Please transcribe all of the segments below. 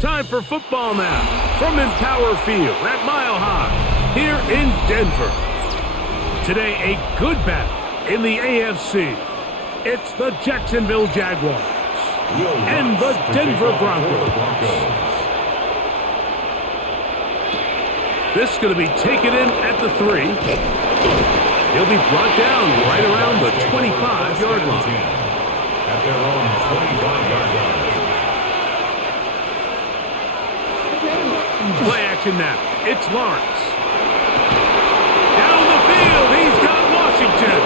Time for football now from Empower Field at Mile High here in Denver. Today, a good battle in the AFC. It's the Jacksonville Jaguars and the Denver Broncos. This is going to be taken in at the 3. He'll be brought down right around the 25-yard line. At their own 25-yard line. Play action now. It's Lawrence. Down the field, he's got Washington.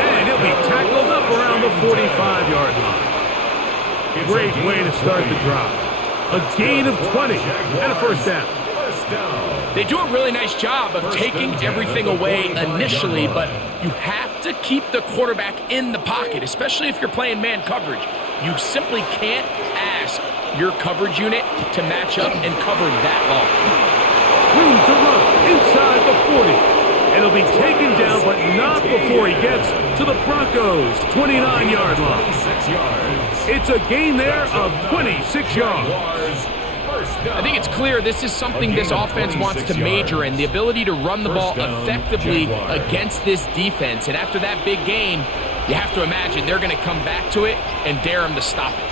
And he'll be tackled up around the 45-yard line. Great way to start the drive. A gain of 20 and a first down. They do a really nice job of taking everything away initially, but you have to keep the quarterback in the pocket, especially if you're playing man coverage. You simply can't ask your coverage unit to match up and cover that long. Room to run inside the 40. And he'll be taken down, but not before he gets to the Broncos' 29-yard line. It's a gain there of 26 yards. I think it's clear this is something this offense wants to major in, the ability to run the ball effectively against this defense. And after that big gain, you have to imagine they're going to come back to it and dare him to stop it.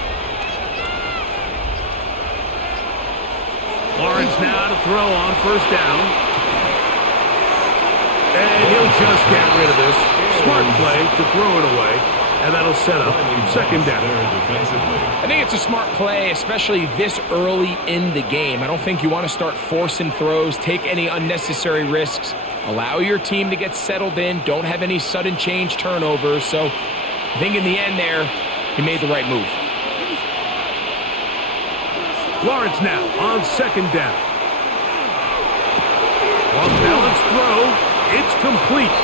Lawrence now to throw on first down. And he'll just get rid of this. Smart play to throw it away. And that'll set up second down. I think it's a smart play, especially this early in the game. I don't think you want to start forcing throws, take any unnecessary risks, allow your team to get settled in, don't have any sudden change turnovers. So I think in the end there, he made the right move. Lawrence now on second down. Off balance throw. It's complete.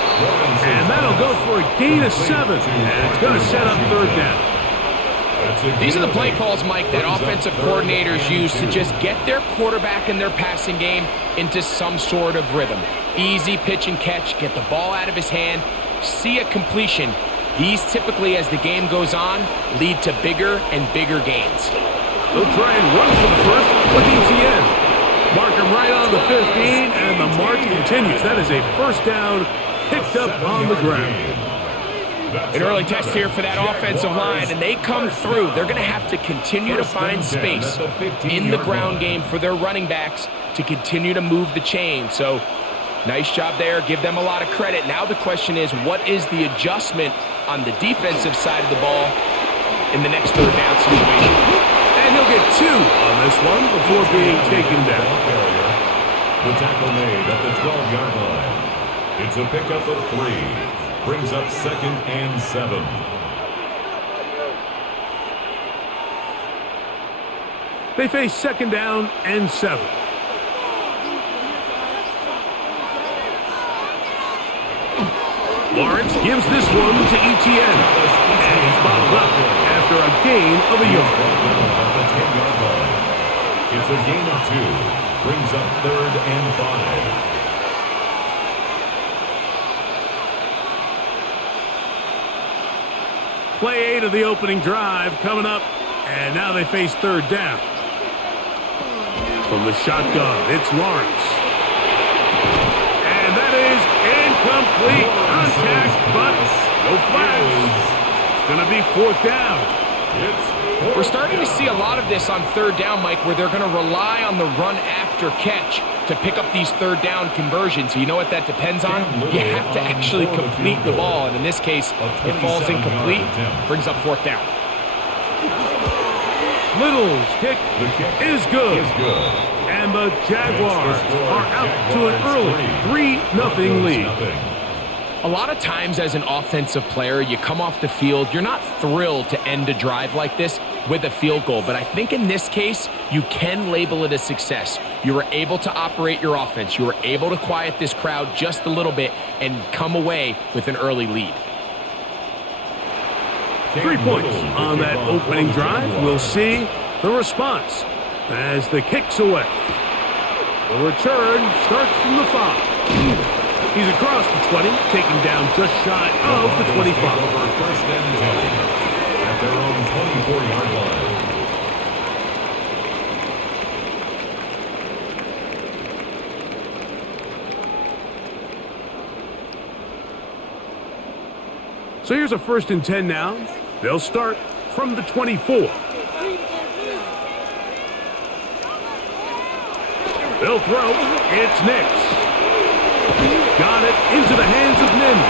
And that'll go for a gain of 7. And it's going to set up third down. These are the play calls, Mike, that offensive coordinators use to just get their quarterback and their passing game into some sort of rhythm. Easy pitch and catch, get the ball out of his hand, see a completion. These typically, as the game goes on, lead to bigger and bigger gains. They'll try and run for the first with ETN. Mark him right on the 15, and the march continues. That is a first down picked up on the ground. An early test here for that offensive line, and they come through. They're going to have to continue to find space in the ground game for their running backs to continue to move the chain. So, nice job there. Give them a lot of credit. Now the question is, what is the adjustment on the defensive side of the ball in the next third down situation? And he'll get 2 on this one before being taken down. The tackle made at the 12-yard line. It's a pickup of 3. Brings up second and 7. They face second down and 7. Lawrence gives this one to ETN. And he's bottled up after a gain of a yard. It's a gain of 2. Brings up third and 5. Play 8 of the opening drive coming up, and now they face third down. From the shotgun, it's Lawrence. And that is incomplete. Contact, but no flags. It's going to be fourth down. We're starting to see a lot of this on third down, Mike, where they're going to rely on the run after catch to pick up these third down conversions. You know what that depends on? You have to actually complete the ball, and in this case, it falls incomplete, brings up fourth down. Little's kick is good. And the Jaguars are out to an early 3-0 lead. A lot of times as an offensive player, you come off the field, you're not thrilled to end a drive like this with a field goal. But I think in this case, you can label it a success. You were able to operate your offense. You were able to quiet this crowd just a little bit and come away with an early lead. 3 points on that opening drive. We'll see the response as the kick's away. The return starts from the 5. He's across the 20, taken down just shy of the 25. First and 10 at their own 24-yard line. So here's a 1st and 10 now. They'll start from the 24. They'll throw. It's Nix. Got it into the hands of Mims.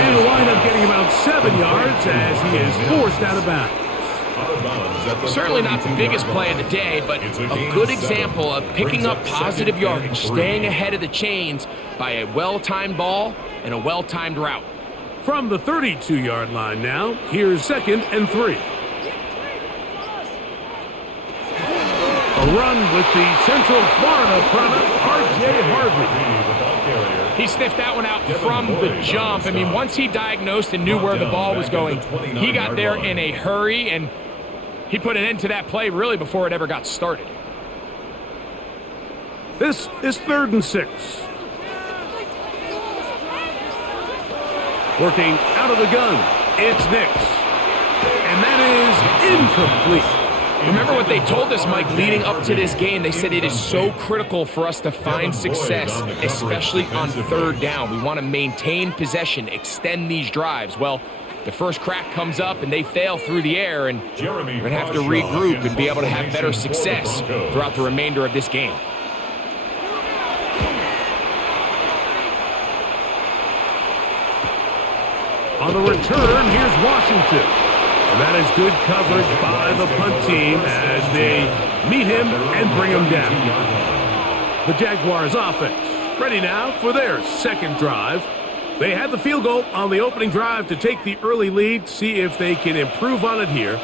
And he'll wind up getting about 7 yards as he is forced out of bounds. Certainly not the biggest play of the day, but a good example of picking up positive yardage, staying ahead of the chains by a well-timed ball and a well-timed route. From the 32-yard line now, here's 2nd and 3. A run with the Central Florida product, R.J. Harvey. He sniffed that one out from the jump. I mean, once he diagnosed and knew where the ball was going, he got there in a hurry, and he put an end to that play really before it ever got started. This is 3rd and 6. Working out of the gun, it's Nix. And that is incomplete. Remember what they told us, Mike, leading up to this game. They said it is so critical for us to find success, especially on 3rd down. We want to maintain possession, extend these drives. Well, the first crack comes up and they fail through the air, and we're going to have to regroup and be able to have better success throughout the remainder of this game. On the return, here's Washington. And that is good coverage by the punt team as they meet him and bring him down. The Jaguars offense ready now for their 2nd drive. They had the field goal on the opening drive to take the early lead, see if they can improve on it here.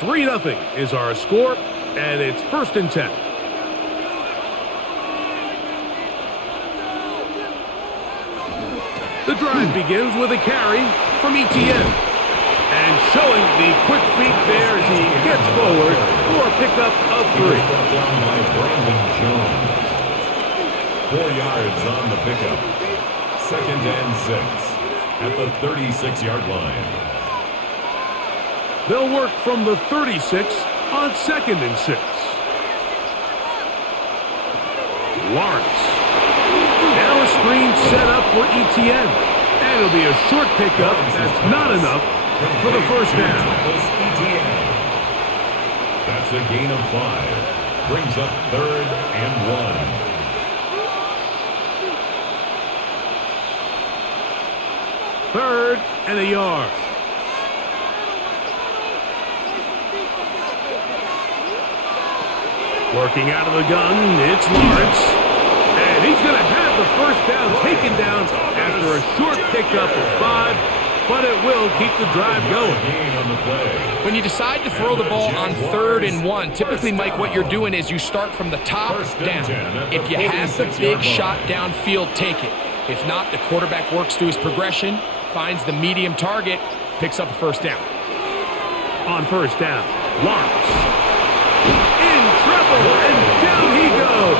3-0 is our score, and it's 1st and 10. The drive begins with a carry from Etienne. And showing the quick feet there as he gets forward for a pickup of 3. 4 yards on the pickup. 2nd and 6 at the 36-yard line. They'll work from the 36 on 2nd and 6. Lawrence. Now a screen set up for Etienne. And it'll be a short pickup. That's not enough for the 1st down. That's a gain of 5. Brings up 3rd and 1. 3rd and a yard. Working out of the gun, it's Lawrence. And he's going to have the 1st down taken down after a short pickup of 5. But it will keep the drive going. When you decide to throw the ball on 3rd and 1, typically, Mike, what you're doing is you start from the top down. If you have the big shot downfield, take it. If not, the quarterback works through his progression, finds the medium target, picks up a 1st down. On 1st down, Lawrence. In trouble, and down he goes.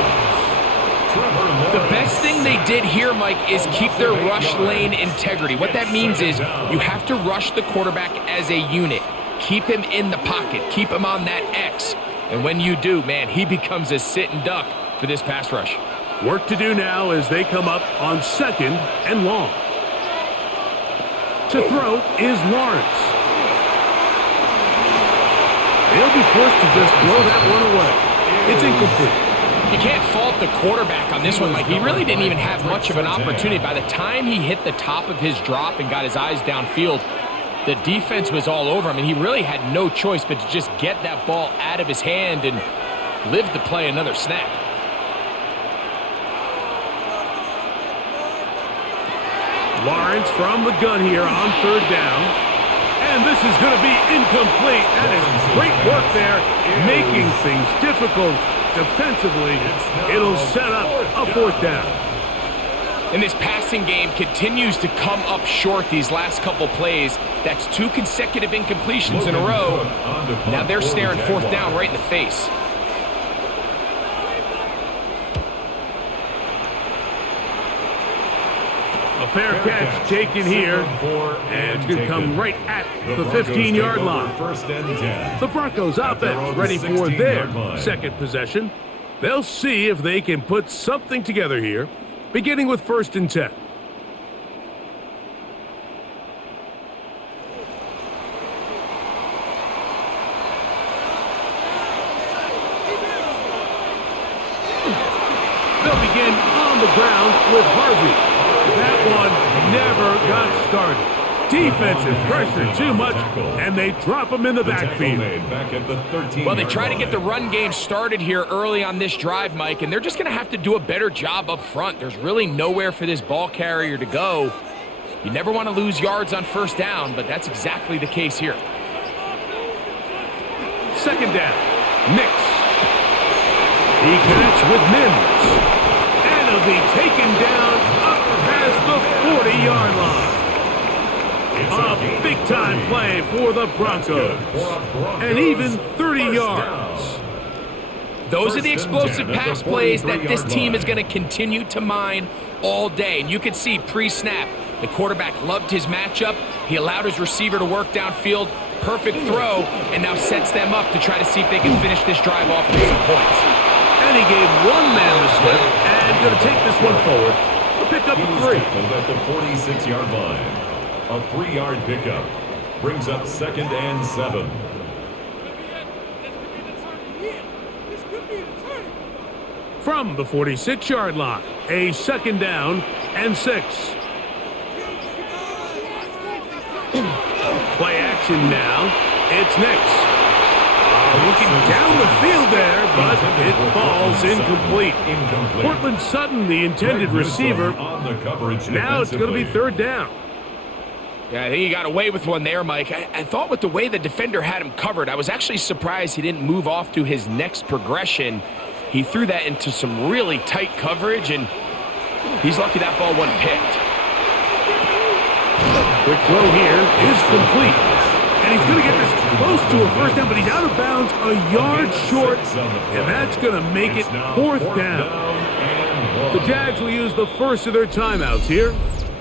The best thing they did here, Mike, is keep their rush lane integrity. What that means is you have to rush the quarterback as a unit. Keep him in the pocket. Keep him on that X. And when you do, man, he becomes a sitting duck for this pass rush. Work to do now as they come up on 2nd and long. To throw is Lawrence. He'll be forced to just throw that one away. It's incomplete. You can't fault the quarterback on this one, Mike. He really didn't even have much of an opportunity. By the time he hit the top of his drop and got his eyes downfield, the defense was all over him, and he really had no choice but to just get that ball out of his hand and live to play another snap. Lawrence from the gun here on 3rd down. And this is going to be incomplete. That is great work there, making things difficult defensively. It'll set up a 4th down. And this passing game continues to come up short these last couple plays. That's 2 consecutive incompletions in a row. Now they're staring 4th down right in the face. A fair catch taken here, and it's going to come right at the 15-yard line. The Broncos offense ready for their 2nd possession. They'll see if they can put something together here, beginning with 1st and 10. They'll begin on the ground with Harvey. That one never got started. Defensive pressure too much, and they drop him in the backfield. Well, they try to get the run game started here early on this drive, Mike, and they're just going to have to do a better job up front. There's really nowhere for this ball carrier to go. You never want to lose yards on first down, but that's exactly the case here. Second down, Nix. He connects with Mims, and he'll be taken down up past the 40-yard line. A big-time play for the Broncos, and even 30 yards. Those are the explosive pass plays that this team is going to continue to mine all day. And you can see pre-snap, the quarterback loved his matchup. He allowed his receiver to work downfield. Perfect throw, and now sets them up to try to see if they can finish this drive off with some points. And he gave one man the slip, and going to take this one forward. He'll pick up a 3. At the 46-yard line. A 3-yard pickup brings up 2nd and 7. From the 46-yard line, a 2nd down and 6. Play action now. It's Nix. Looking down the field there, but it falls incomplete. Cortland Sutton, the intended receiver. Now it's going to be 3rd down. Yeah, I think he got away with one there, Mike. I thought with the way the defender had him covered, I was actually surprised he didn't move off to his next progression. He threw that into some really tight coverage, and he's lucky that ball wasn't picked. Quick throw here is complete. And he's going to get this close to a first down, but he's out of bounds a yard short, and that's going to make it 4th down. The Jags will use the first of their timeouts here,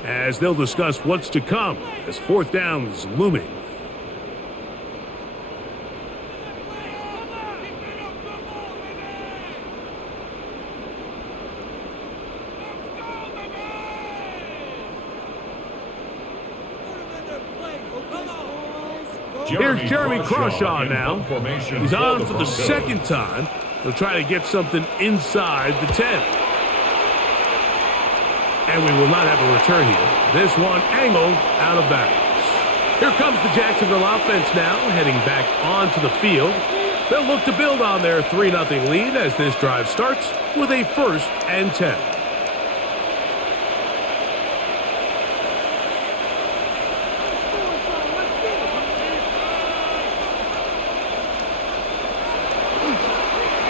as they'll discuss what's to come as 4th down is looming. Here's Jeremy Crawshaw now. He's on for the 2nd time. He'll try to get something inside the 10. And we will not have a return here. This one angled out of bounds. Here comes the Jacksonville offense now, heading back onto the field. They'll look to build on their 3-0 lead as this drive starts with a 1st and 10.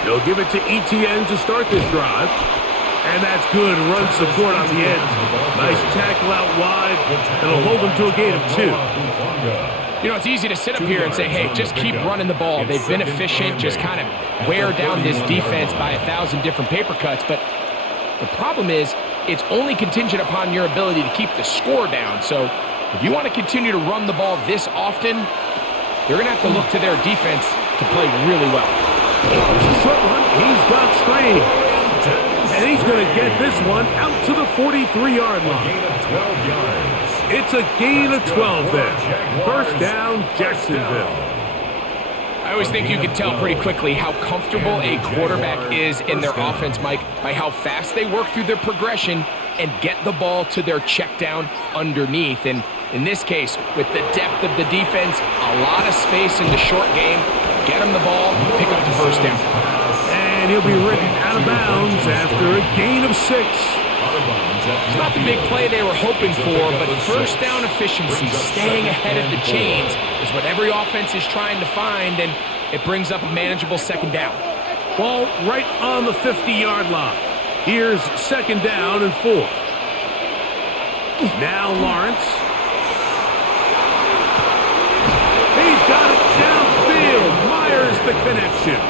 They'll give it to Etienne to start this drive. And that's good run support on the edge. Nice tackle out wide. It'll hold them to a gain of 2. You know, it's easy to sit up here and say, hey, just keep running the ball. They've been efficient, just kind of wear down this defense by 1,000 different paper cuts. But the problem is, it's only contingent upon your ability to keep the score down. So if you want to continue to run the ball this often, they're going to have to look to their defense to play really well. There's a short one. He's got Strange. And he's going to get this one out to the 43-yard line. It's a gain of 12 there. 1st down, Jacksonville. I always think you can tell pretty quickly how comfortable a quarterback is in their offense, Mike, by how fast they work through their progression and get the ball to their check down underneath. And in this case, with the depth of the defense, a lot of space in the short game, get them the ball, pick up the 1st down. And he'll be ridden out of bounds after a gain of 6. It's not the big play they were hoping for, but 1st down efficiency, staying ahead of the chains, is what every offense is trying to find, and it brings up a manageable 2nd down. Ball right on the 50-yard line. Here's 2nd down and 4. Now Lawrence. He's got it downfield. Myers the connection.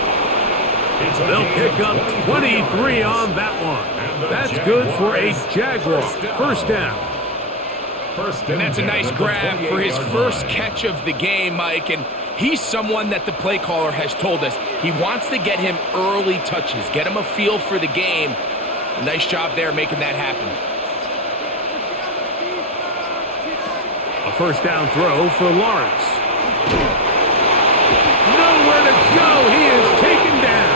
They'll pick up 23 on that one. That's good for a Jaguar. 1st down. And that's a nice grab for his first catch of the game, Mike. And he's someone that the play caller has told us he wants to get him early touches, get him a feel for the game. A nice job there making that happen. A 1st down throw for Lawrence. Nowhere to go. He is taken down.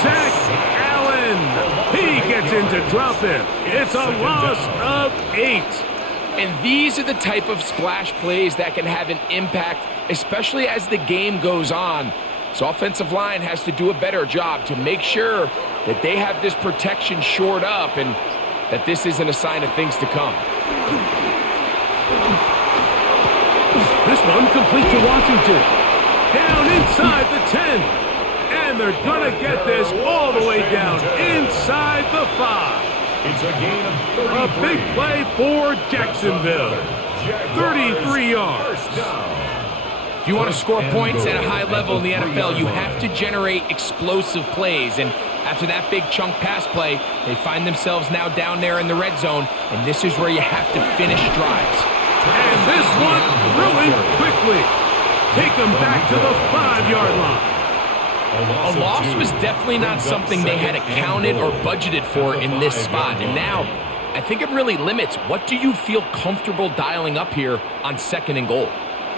Zach Allen there. It's a loss of 8. And these are the type of splash plays that can have an impact, especially as the game goes on. So offensive line has to do a better job to make sure that they have this protection shored up and that this isn't a sign of things to come. This one complete to Washington. Down inside the 10. And they're going to get this all the way down inside the 5. It's a gain of 33. A big play for Jacksonville. 33 yards. If you want to score points at a high level in the NFL, you have to generate explosive plays. And after that big chunk pass play, they find themselves now down there in the red zone, and this is where you have to finish drives. And this one really quickly. Take them back to the 5-yard line. A loss was definitely not something they had accounted or budgeted for in this spot. And now, I think it really limits what do you feel comfortable dialing up here on 2nd and goal.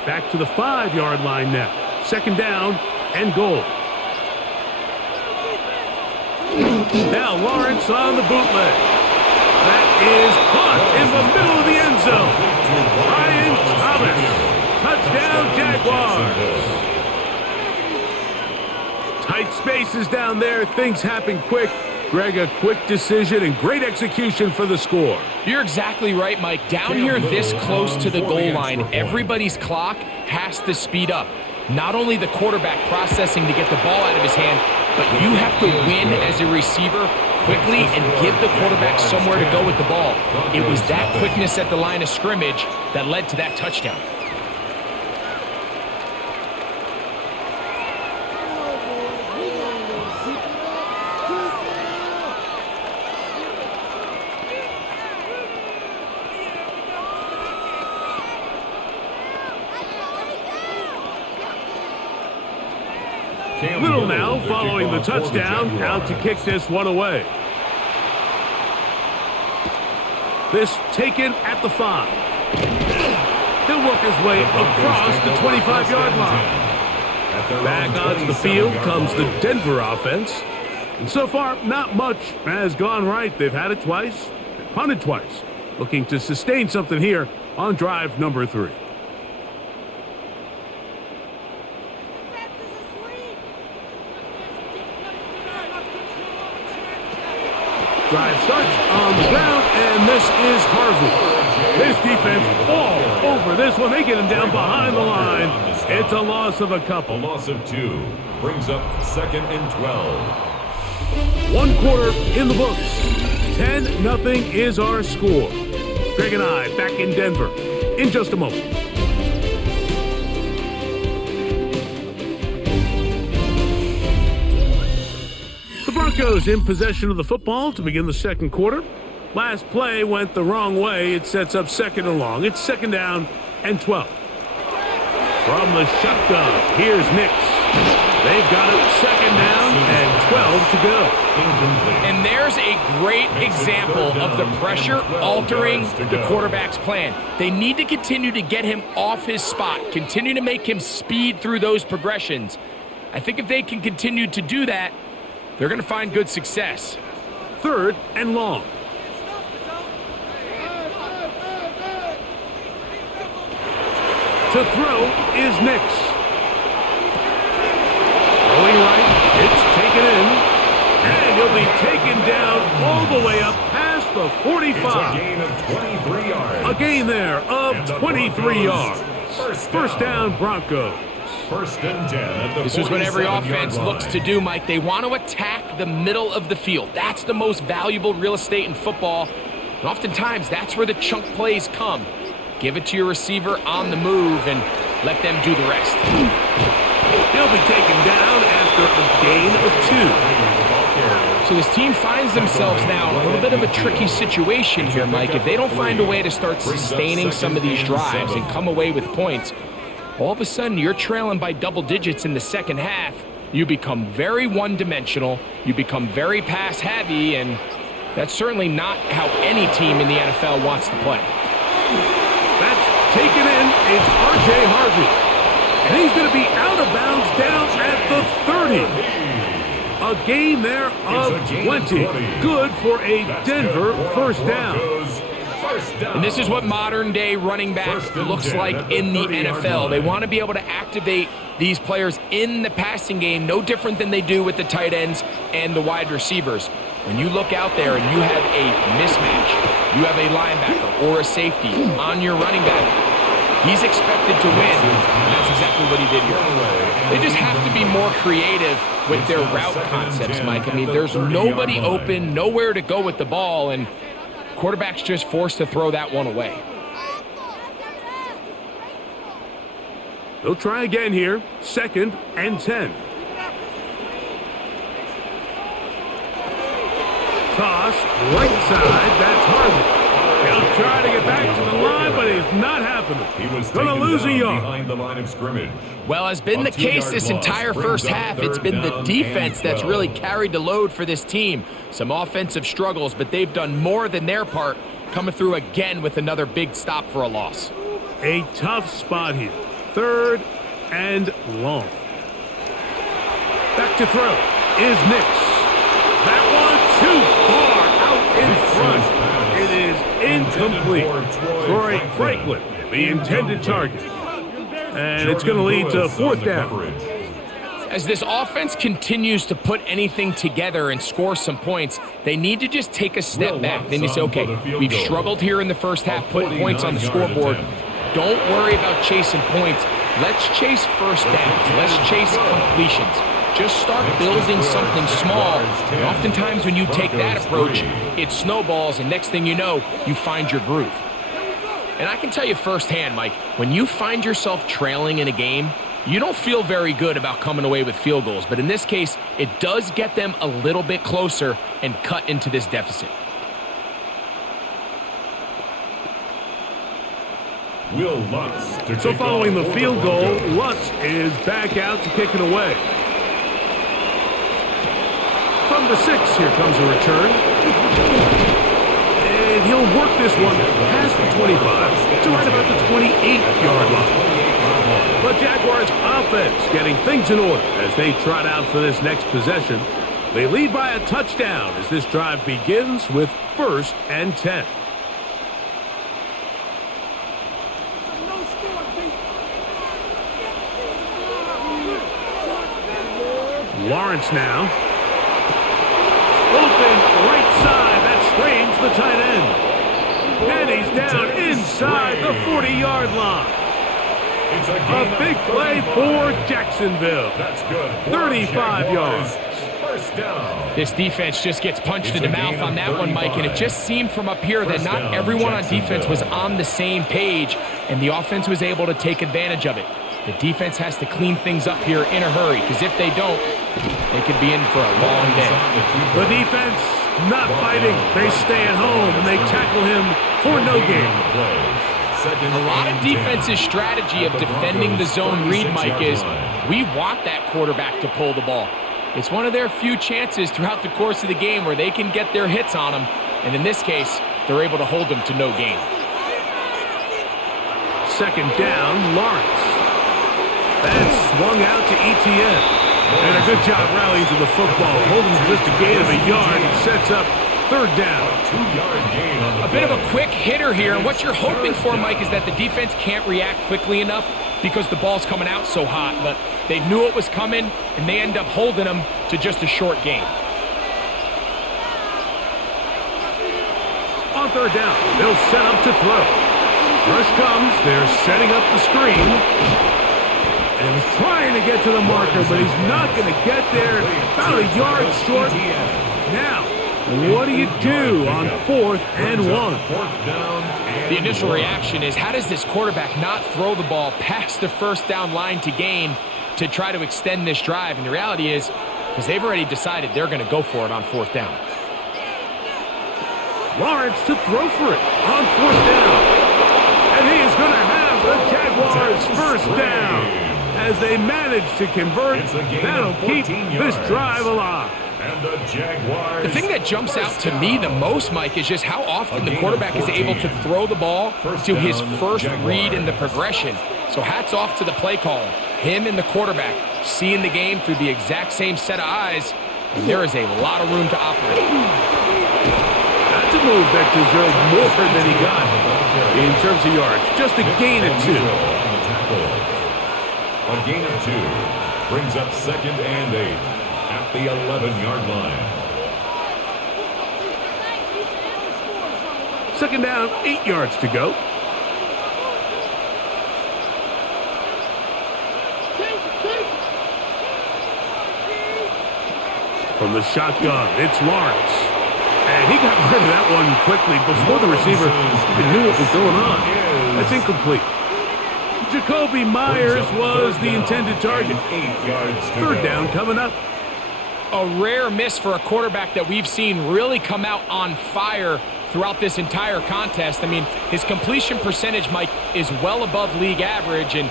Back to the 5-yard line now. 2nd down and goal. Now Lawrence on the bootleg. That is caught in the middle of the end zone. Ryan Thomas. Touchdown Jaguars. Tight spaces down there. Things happen quick. Greg, a quick decision and great execution for the score. You're exactly right, Mike. Down here this close to the goal line, everybody's clock has to speed up. Not only the quarterback processing to get the ball out of his hand, but you have to win as a receiver quickly and give the quarterback somewhere to go with the ball. It was that quickness at the line of scrimmage that led to that touchdown. Little now following the touchdown, out to kick this one away. This taken at the 5. He'll work his way across the 25-yard line. Back onto the field comes the Denver offense. And so far, not much has gone right. They've had it twice, punted twice. Looking to sustain something here on drive number 3. Drive starts on the ground, and this is Harvey. This defense all over this one. They get him down behind the line. It's a loss of a couple. A loss of 2 brings up 2nd and 12. 1 quarter in the books. 10-0 is our score. Greg and I back in Denver in just a moment. The Broncos in possession of the football to begin the 2nd quarter. Last play went the wrong way. It sets up 2nd and long. It's 2nd down and 12. From the shotgun, here's Nix. They've got it 2nd down and 12 to go. And there's a great example of the pressure altering the quarterback's plan. They need to continue to get him off his spot, continue to make him speed through those progressions. I think if they can continue to do that, they're going to find good success. 3rd and long. To throw is Nix. Throwing right, it's taken in, and he'll be taken down all the way up past the 45. It's a gain of 23 yards. A gain there of 23 yards. First down, Broncos. 1st and 10 at the This is what every 47-yard offense line. looks to do, Mike. They want to attack the middle of the field. That's the most valuable real estate in football. And oftentimes, that's where the chunk plays come. Give it to your receiver on the move and let them do the rest. He'll be taken down after a gain of 2. So this team finds themselves now in a little bit of a tricky situation here, Mike. If they don't find a way to start sustaining some of these drives and come away with points, all of a sudden you're trailing by double digits in the 2nd half. You become very one-dimensional. You become very pass-heavy, and that's certainly not how any team in the NFL wants to play. That's taken in. It's R.J. Harvey. And he's going to be out of bounds down at the 30. A A gain there of 20. Good for a Denver first down. And this is what modern-day running back looks like in the NFL. They want to be able to activate these players in the passing game, no different than they do with the tight ends and the wide receivers. When you look out there and you have a mismatch, you have a linebacker or a safety on your running back, he's expected to win, and that's exactly what he did here. They just have to be more creative with their route concepts, Mike. I mean, there's nobody open, nowhere to go with the ball, and quarterback's just forced to throw that one away. They'll try again here. 2nd and 10. Toss, right side, that's Harvey. He'll try to get back to the line, but it's not happening. He was going to lose a yard. Behind the line of scrimmage. Well, has been the case this entire first half. It's been the defense that's really carried the load for this team. Some offensive struggles, but they've done more than their part, coming through again with another big stop for a loss. A tough spot here. 3rd and long. Back to throw is Nix. That one too far out in front. It is incomplete. Troy Franklin, the intended target. And it's going to lead to 4th down. As this offense continues to put anything together and score some points, they need to just take a step back. Then you say, okay, we've struggled here in the first half, putting points on the scoreboard. Don't worry about chasing points. Let's chase first downs. Let's chase completions. Just start building something small. And oftentimes when you take that approach, it snowballs, and next thing you know, you find your groove. And I can tell you firsthand, Mike, when you find yourself trailing in a game, you don't feel very good about coming away with field goals. But in this case, it does get them a little bit closer and cut into this deficit. Will Lutz to So following the field goal, Lutz is back out to kick it away. From the 6, here comes a return. And he'll work this one past the 25 to right about the 28-yard line. The Jaguars offense getting things in order as they trot out for this next possession. They lead by a touchdown as this drive begins with 1st and 10. Lawrence now. Open right side. That screens the tight end. And he's down inside the 40-yard line. A big play for Jacksonville. That's good. 35 yards. First down. This defense just gets punched in the mouth on that one, Mike, and it just seemed from up here that not everyone on defense was on the same page, and the offense was able to take advantage of it. The defense has to clean things up here in a hurry, because if they don't, they could be in for a long day. The defense not fighting. They stay at home, and they tackle him for no gain. A lot of defense's strategy of defending the zone read, Mike, is we want that quarterback to pull the ball. It's one of their few chances throughout the course of the game where they can get their hits on them, and in this case, they're able to hold them to no gain. 2nd down, Lawrence. That's swung out to ETN. And a good job rallying to the football. Holding just a gain of a yard and sets up 3rd down. A bit of a quick hitter here. And what you're hoping for, Mike, is that the defense can't react quickly enough because the ball's coming out so hot. But they knew it was coming, and they end up holding them to just a short gain. On 3rd down, they'll set up to throw. Rush comes. They're setting up the screen. And he's trying to get to the marker, but he's not going to get there. About a yard short. Now, what do you do on 4th and 1? The initial reaction is, how does this quarterback not throw the ball past the 1st down line to gain to try to extend this drive? And the reality is, because they've already decided they're going to go for it on 4th down. Lawrence to throw for it on 4th down. And he is going to have the Jaguars' 1st down. As they manage to convert, that'll keep this drive alive. And the Jaguars. The thing that jumps out to me the most, Mike, is just how often the quarterback is able to throw the ball to his first read in the progression. So hats off to the play caller. Him and the quarterback seeing the game through the exact same set of eyes and there is a lot of room to operate. That's a move that deserved more than he got in terms of yards. Just a gain of 2. A gain of 2 brings up 2nd and 8 at the 11-yard line. 2nd down, 8 yards to go. From the shotgun, it's Lawrence. And he got rid of that one quickly before the receiver even knew what was going on. That's incomplete. Jacoby Myers was the intended target. 3rd down coming up. A rare miss for a quarterback that we've seen really come out on fire throughout this entire contest. I mean, his completion percentage, Mike, is well above league average, and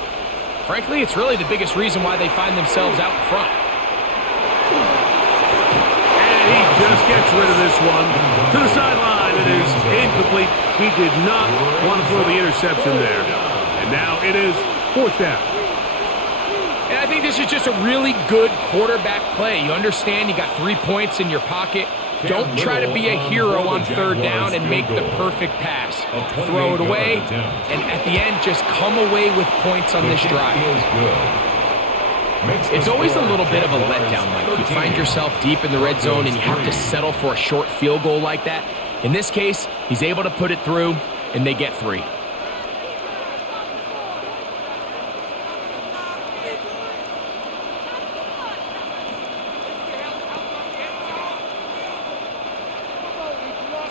frankly, it's really the biggest reason why they find themselves out in front. He just gets rid of this one to the sideline. It is incomplete. He did not want to throw the interception there. And now it is 4th down. And I think this is just a really good quarterback play. You understand you got 3 points in your pocket. Don't try to be a hero on 3rd down and make the perfect pass. Throw it away, and at the end, just come away with points on this drive. It's always a little bit of a letdown, Mike. You find yourself deep in the red zone and you have to settle for a short field goal like that. In this case, he's able to put it through, and they get 3.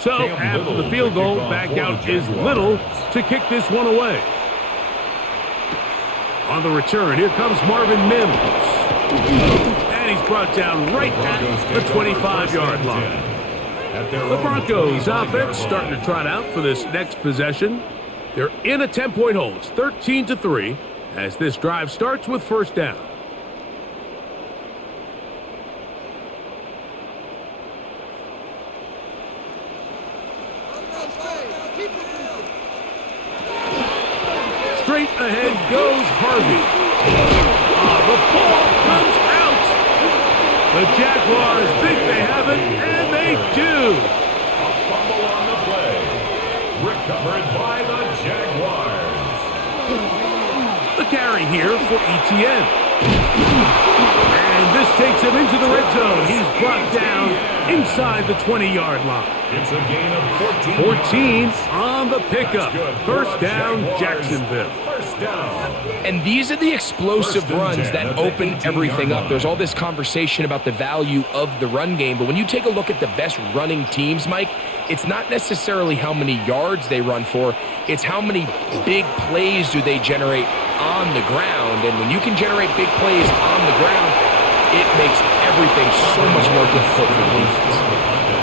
So after the field goal, back out is Little to kick this one away. On the return, here comes Marvin Mims. And he's brought down right at the 25-yard line. The Broncos offense starting to trot out for this next possession. They're in a 10-point hole. It's 13-3 as this drive starts with 1st down. Straight ahead goes Harvey. The ball comes out. The Jaguars think they have it, and they do. A fumble on the play. Recovered by the Jaguars. The carry here for ETN. And this takes him into the red zone. He's brought down inside the 20-yard line. It's a gain of 14 on the pickup. 1st down, Jacksonville. And these are the explosive runs that open everything up. There's all this conversation about the value of the run game, but when you take a look at the best running teams, Mike, it's not necessarily how many yards they run for, it's how many big plays do they generate on the ground. And when you can generate big plays on the ground, it makes everything so much more difficult for the defense.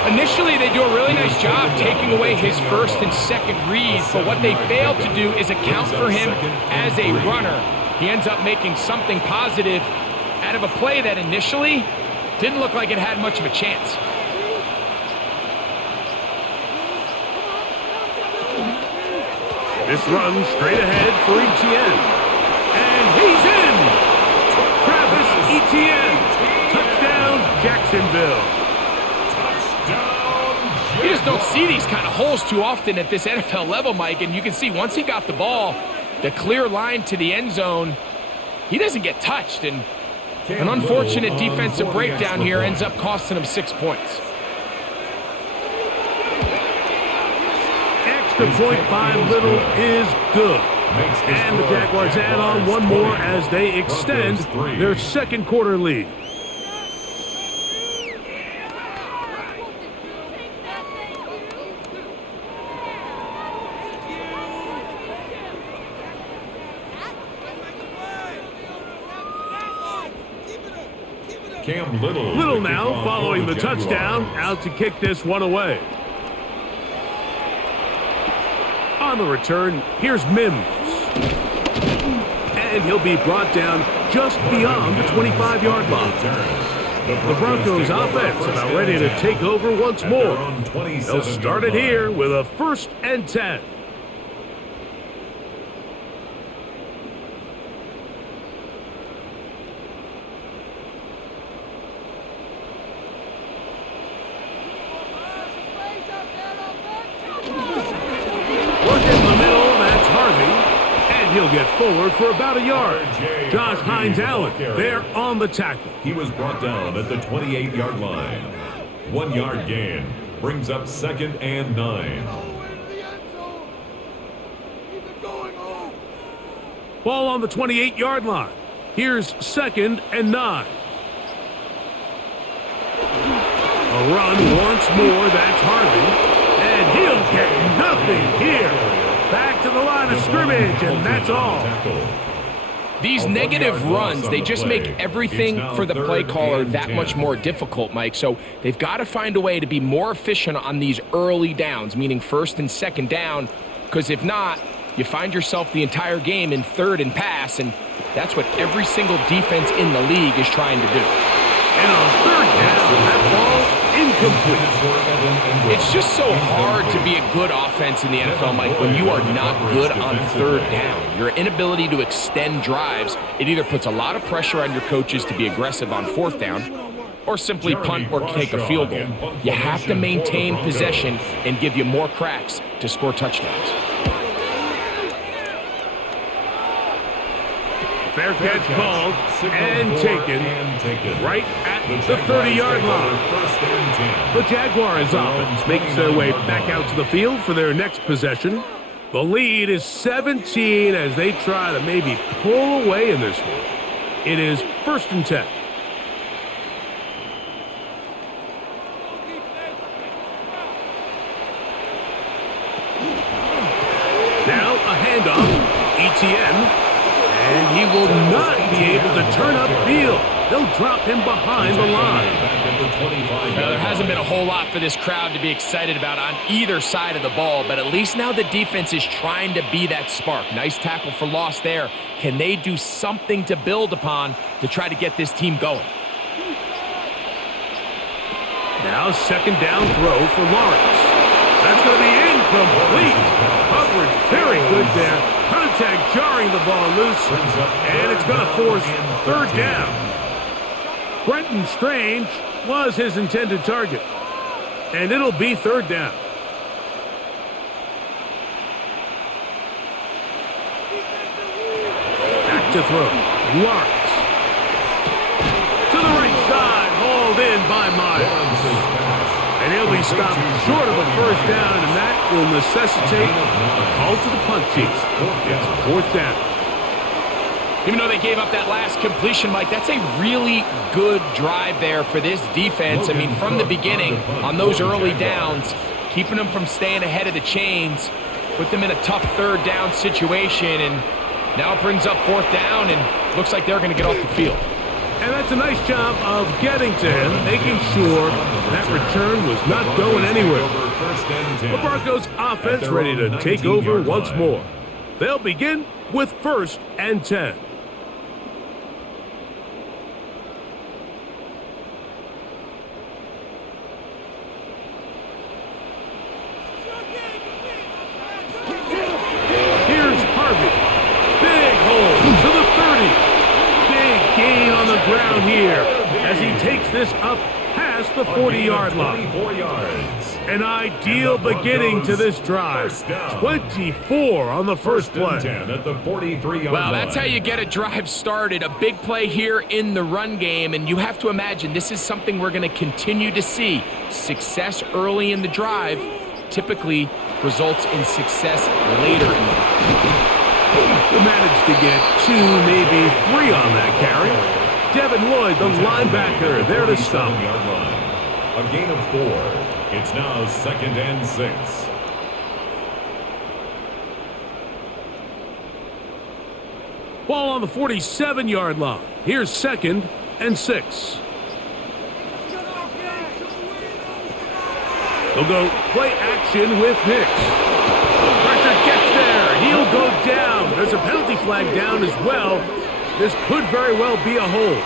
Initially, they do a really nice job taking away his 1st and 2nd reads, but what they fail to do is account for him as a runner. He ends up making something positive out of a play that initially didn't look like it had much of a chance. This run straight ahead for ETN. And he's in! Travis Etienne. Touchdown, Jacksonville. You just don't see these kind of holes too often at this NFL level, Mike, and you can see once he got the ball, the clear line to the end zone, he doesn't get touched, and an unfortunate defensive breakdown here ends up costing him 6 points. Extra point by Little is good. And the Jaguars add on one more as they extend their 2nd quarter lead. Little now following the touchdown, out to kick this one away. On the return, here's Mims. And he'll be brought down just beyond the 25-yard line. The Broncos offense about ready to take over once more. They'll start it here with a 1st and 10. he'll get forward for about a yard. Josh Hines Allen there on the tackle. He was brought down at the 28-yard line. 1 yard gain brings up 2nd and 9. Ball on the 28-yard line. Here's 2nd and 9. A run once more. That's Harvey. And he'll get nothing here. Back to the line of scrimmage, and that's all. These negative runs, they just make everything for the play caller that much more difficult, Mike. So they've got to find a way to be more efficient on these early downs, meaning 1st and 2nd down, because if not, you find yourself the entire game in 3rd and pass, and that's what every single defense in the league is trying to do. And on 3rd down, that ball incomplete. It's just so hard to be a good offense in the NFL, Mike, when you are not good on 3rd down. Your inability to extend drives, it either puts a lot of pressure on your coaches to be aggressive on 4th down or simply punt or take a field goal. You have to maintain possession and give you more cracks to score touchdowns. Fair catch called and taken right at the 30-yard line. The Jaguars offense makes their way back out to the field for their next possession. The lead is 17 as they try to maybe pull away in this one. It is 1st and 10. Now a handoff. ETN. And he will not be able to turn upfield. They'll drop him behind the line. Now, there hasn't been a whole lot for this crowd to be excited about on either side of the ball, but at least now the defense is trying to be that spark. Nice tackle for loss there. Can they do something to build upon to try to get this team going? Now 2nd down throw for Lawrence. That's going to be incomplete. Coverage very good there. Contact jarring the ball loose, and it's going to force 3rd down. Brenton Strange was his intended target, and it'll be 3rd down. Back to throw. Lawrence. To the right side, hauled in by Myers. And he'll be stopped short of a 1st down, and that will necessitate a call to the punt team. It's 4th down. Even though they gave up that last completion, Mike, that's a really good drive there for this defense. I mean, from the beginning, on those early downs, keeping them from staying ahead of the chains, put them in a tough 3rd down situation, and now it brings up 4th down, and looks like they're going to get off the field. And that's a nice job of getting to him, making sure that return was not going anywhere. The Broncos offense ready to take over once more. They'll begin with 1st and 10. Here's Harvey. Big hole to the 30. Gain on the ground here as he takes this up past the 40-yard line. An ideal beginning to this drive. 24 on the first play. Well, that's how you get a drive started. A big play here in the run game, and you have to imagine this is something we're going to continue to see. Success early in the drive typically results in success later in the drive. He managed to get 2, maybe 3 on that carry. Devin Lloyd, the linebacker, there to stop. A gain of 4. It's now 2nd and 6. Ball on the 47-yard line. Here's 2nd and 6. They'll go play action with Hicks. Pressure gets there. He'll go down. There's a penalty flag down as well. This could very well be a hold.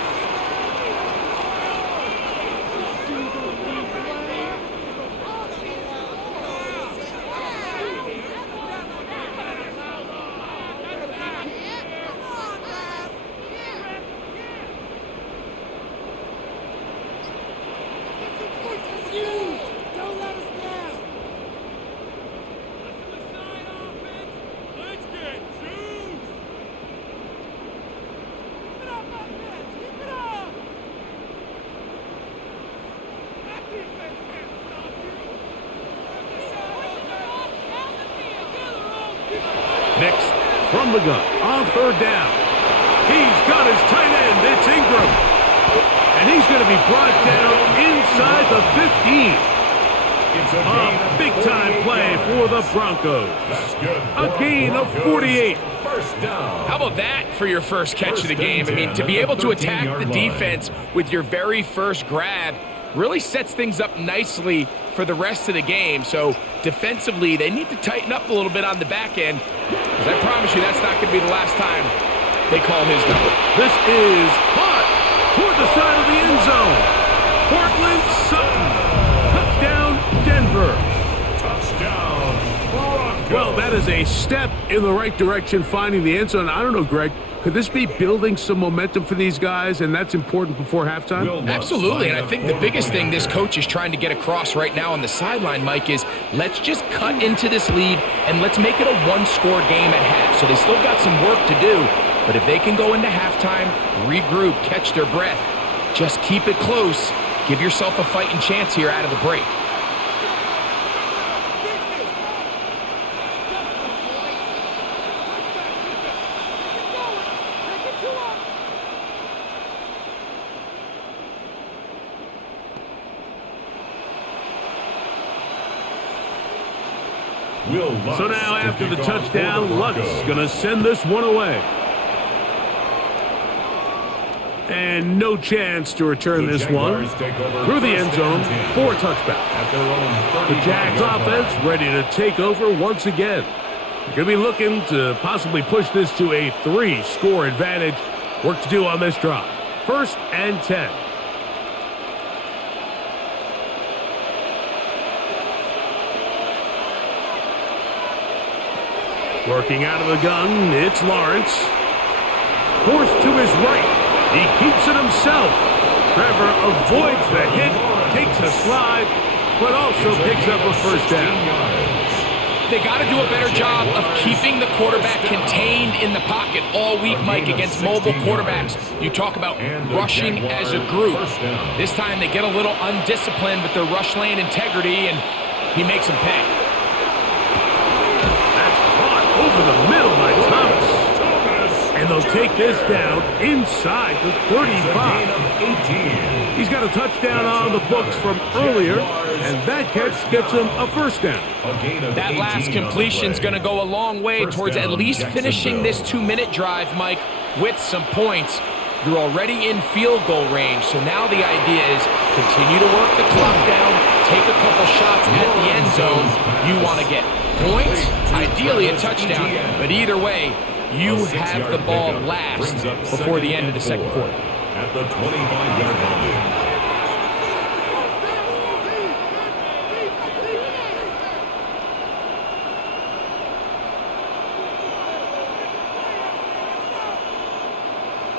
from the gun on third down. He's got his tight end. It's Ingram. And he's going to be brought down inside the 15. A big-time play for the Broncos. A gain of 48. How about that for your first catch of the game? I mean, to be able to attack the defense with your very first grab really sets things up nicely for the rest of the game. So defensively, they need to tighten up a little bit on the back end, because I promise you that's not going to be the last time they call his number. This is caught toward the side of the end zone. Portland Sutton. Touchdown, Denver. Touchdown, Broncos. Well, that is a step in the right direction, finding the end zone. I don't know, Greg. Could this be building some momentum for these guys, and that's important before halftime? Absolutely, and I think the biggest thing this coach is trying to get across right now on the sideline, Mike, is let's just cut into this lead and let's make it a one-score game at half. So they still got some work to do, but if they can go into halftime, regroup, catch their breath, just keep it close, give yourself a fighting chance here out of the break. So now after the touchdown, Luck's going to send this one away. And no chance to return this one through the end zone for a touchback. The Jags offense ready to take over once again. They're going to be looking to possibly push this to a 3-score advantage. Work to do on this drive. 1st and 10. Working out of the gun, it's Lawrence. Forced to his right. He keeps it himself. Trevor avoids the hit, takes a slide, but also picks up a first down. They got to do a better job of keeping the quarterback contained in the pocket all week, Mike, against mobile quarterbacks. You talk about rushing as a group. This time they get a little undisciplined with their rush lane integrity, and he makes them pay. Over the middle by Thomas. And they'll take this down inside the 35. He's got a touchdown on the books from earlier, and that catch gets him a first down. That last completion's going to go a long way towards at least finishing this 2-minute drive, Mike, with some points. You're already in field goal range, so now the idea is continue to work the clock down, take a couple shots at the end zone. You want to get points, ideally a touchdown, but either way, you have the ball last before the end of the second quarter. At the 25-yard line.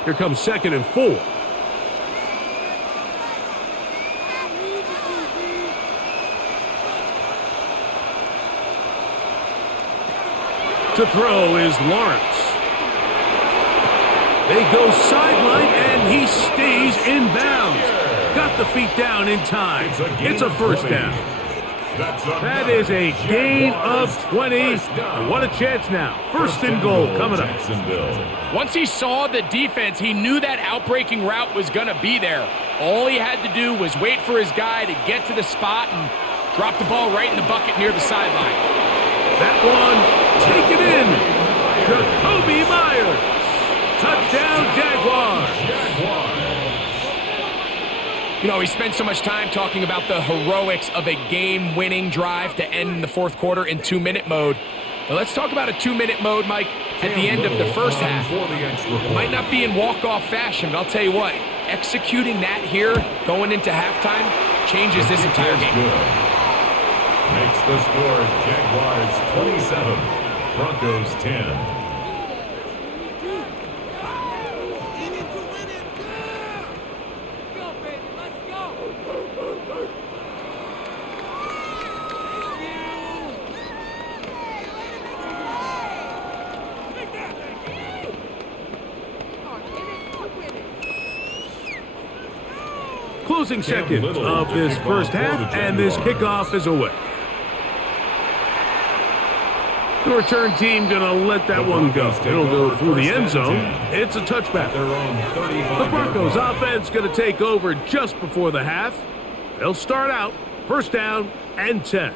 Here comes 2nd and 4. To throw is Lawrence. They go sideline, and he stays in bounds. Got the feet down in time. It's a first down. That is a gain of 20. And what a chance now. 1st and goal coming up. Once he saw the defense, he knew that outbreaking route was going to be there. All he had to do was wait for his guy to get to the spot and drop the ball right in the bucket near the sideline. That one, take it in. Jacoby Myers. Touchdown, Jaguars. You know, we spent so much time talking about the heroics of a game-winning drive to end the fourth quarter in 2-minute mode. But let's talk about a 2-minute mode, Mike, at the end of the first half. It might not be in walk-off fashion, but I'll tell you what, executing that here, going into halftime, changes this entire game. Makes the score Jaguars 27, Broncos 10. Closing seconds of this first half, and this kickoff is away. The return team going to let that one go. It'll go through the end zone. It's a touchback. The Broncos offense going to take over just before the half. They'll start out first down and 10.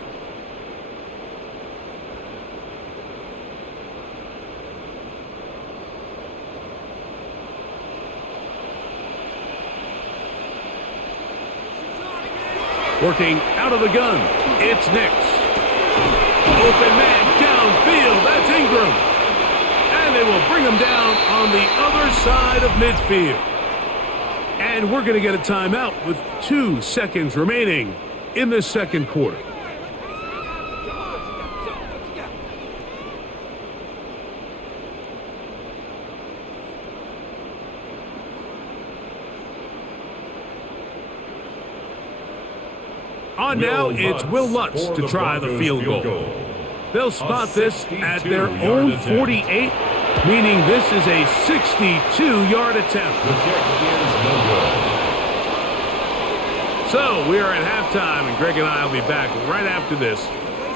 Working out of the gun, it's Nix. Open man downfield, that's Ingram. And they will bring him down on the other side of midfield. And we're going to get a timeout with 2 seconds remaining in the second quarter. On now, it's Will Lutz to try the field goal. They'll spot this at their own 48, meaning this is a 62-yard attempt. The kick is no good. So we are at halftime, and Greg and I will be back right after this.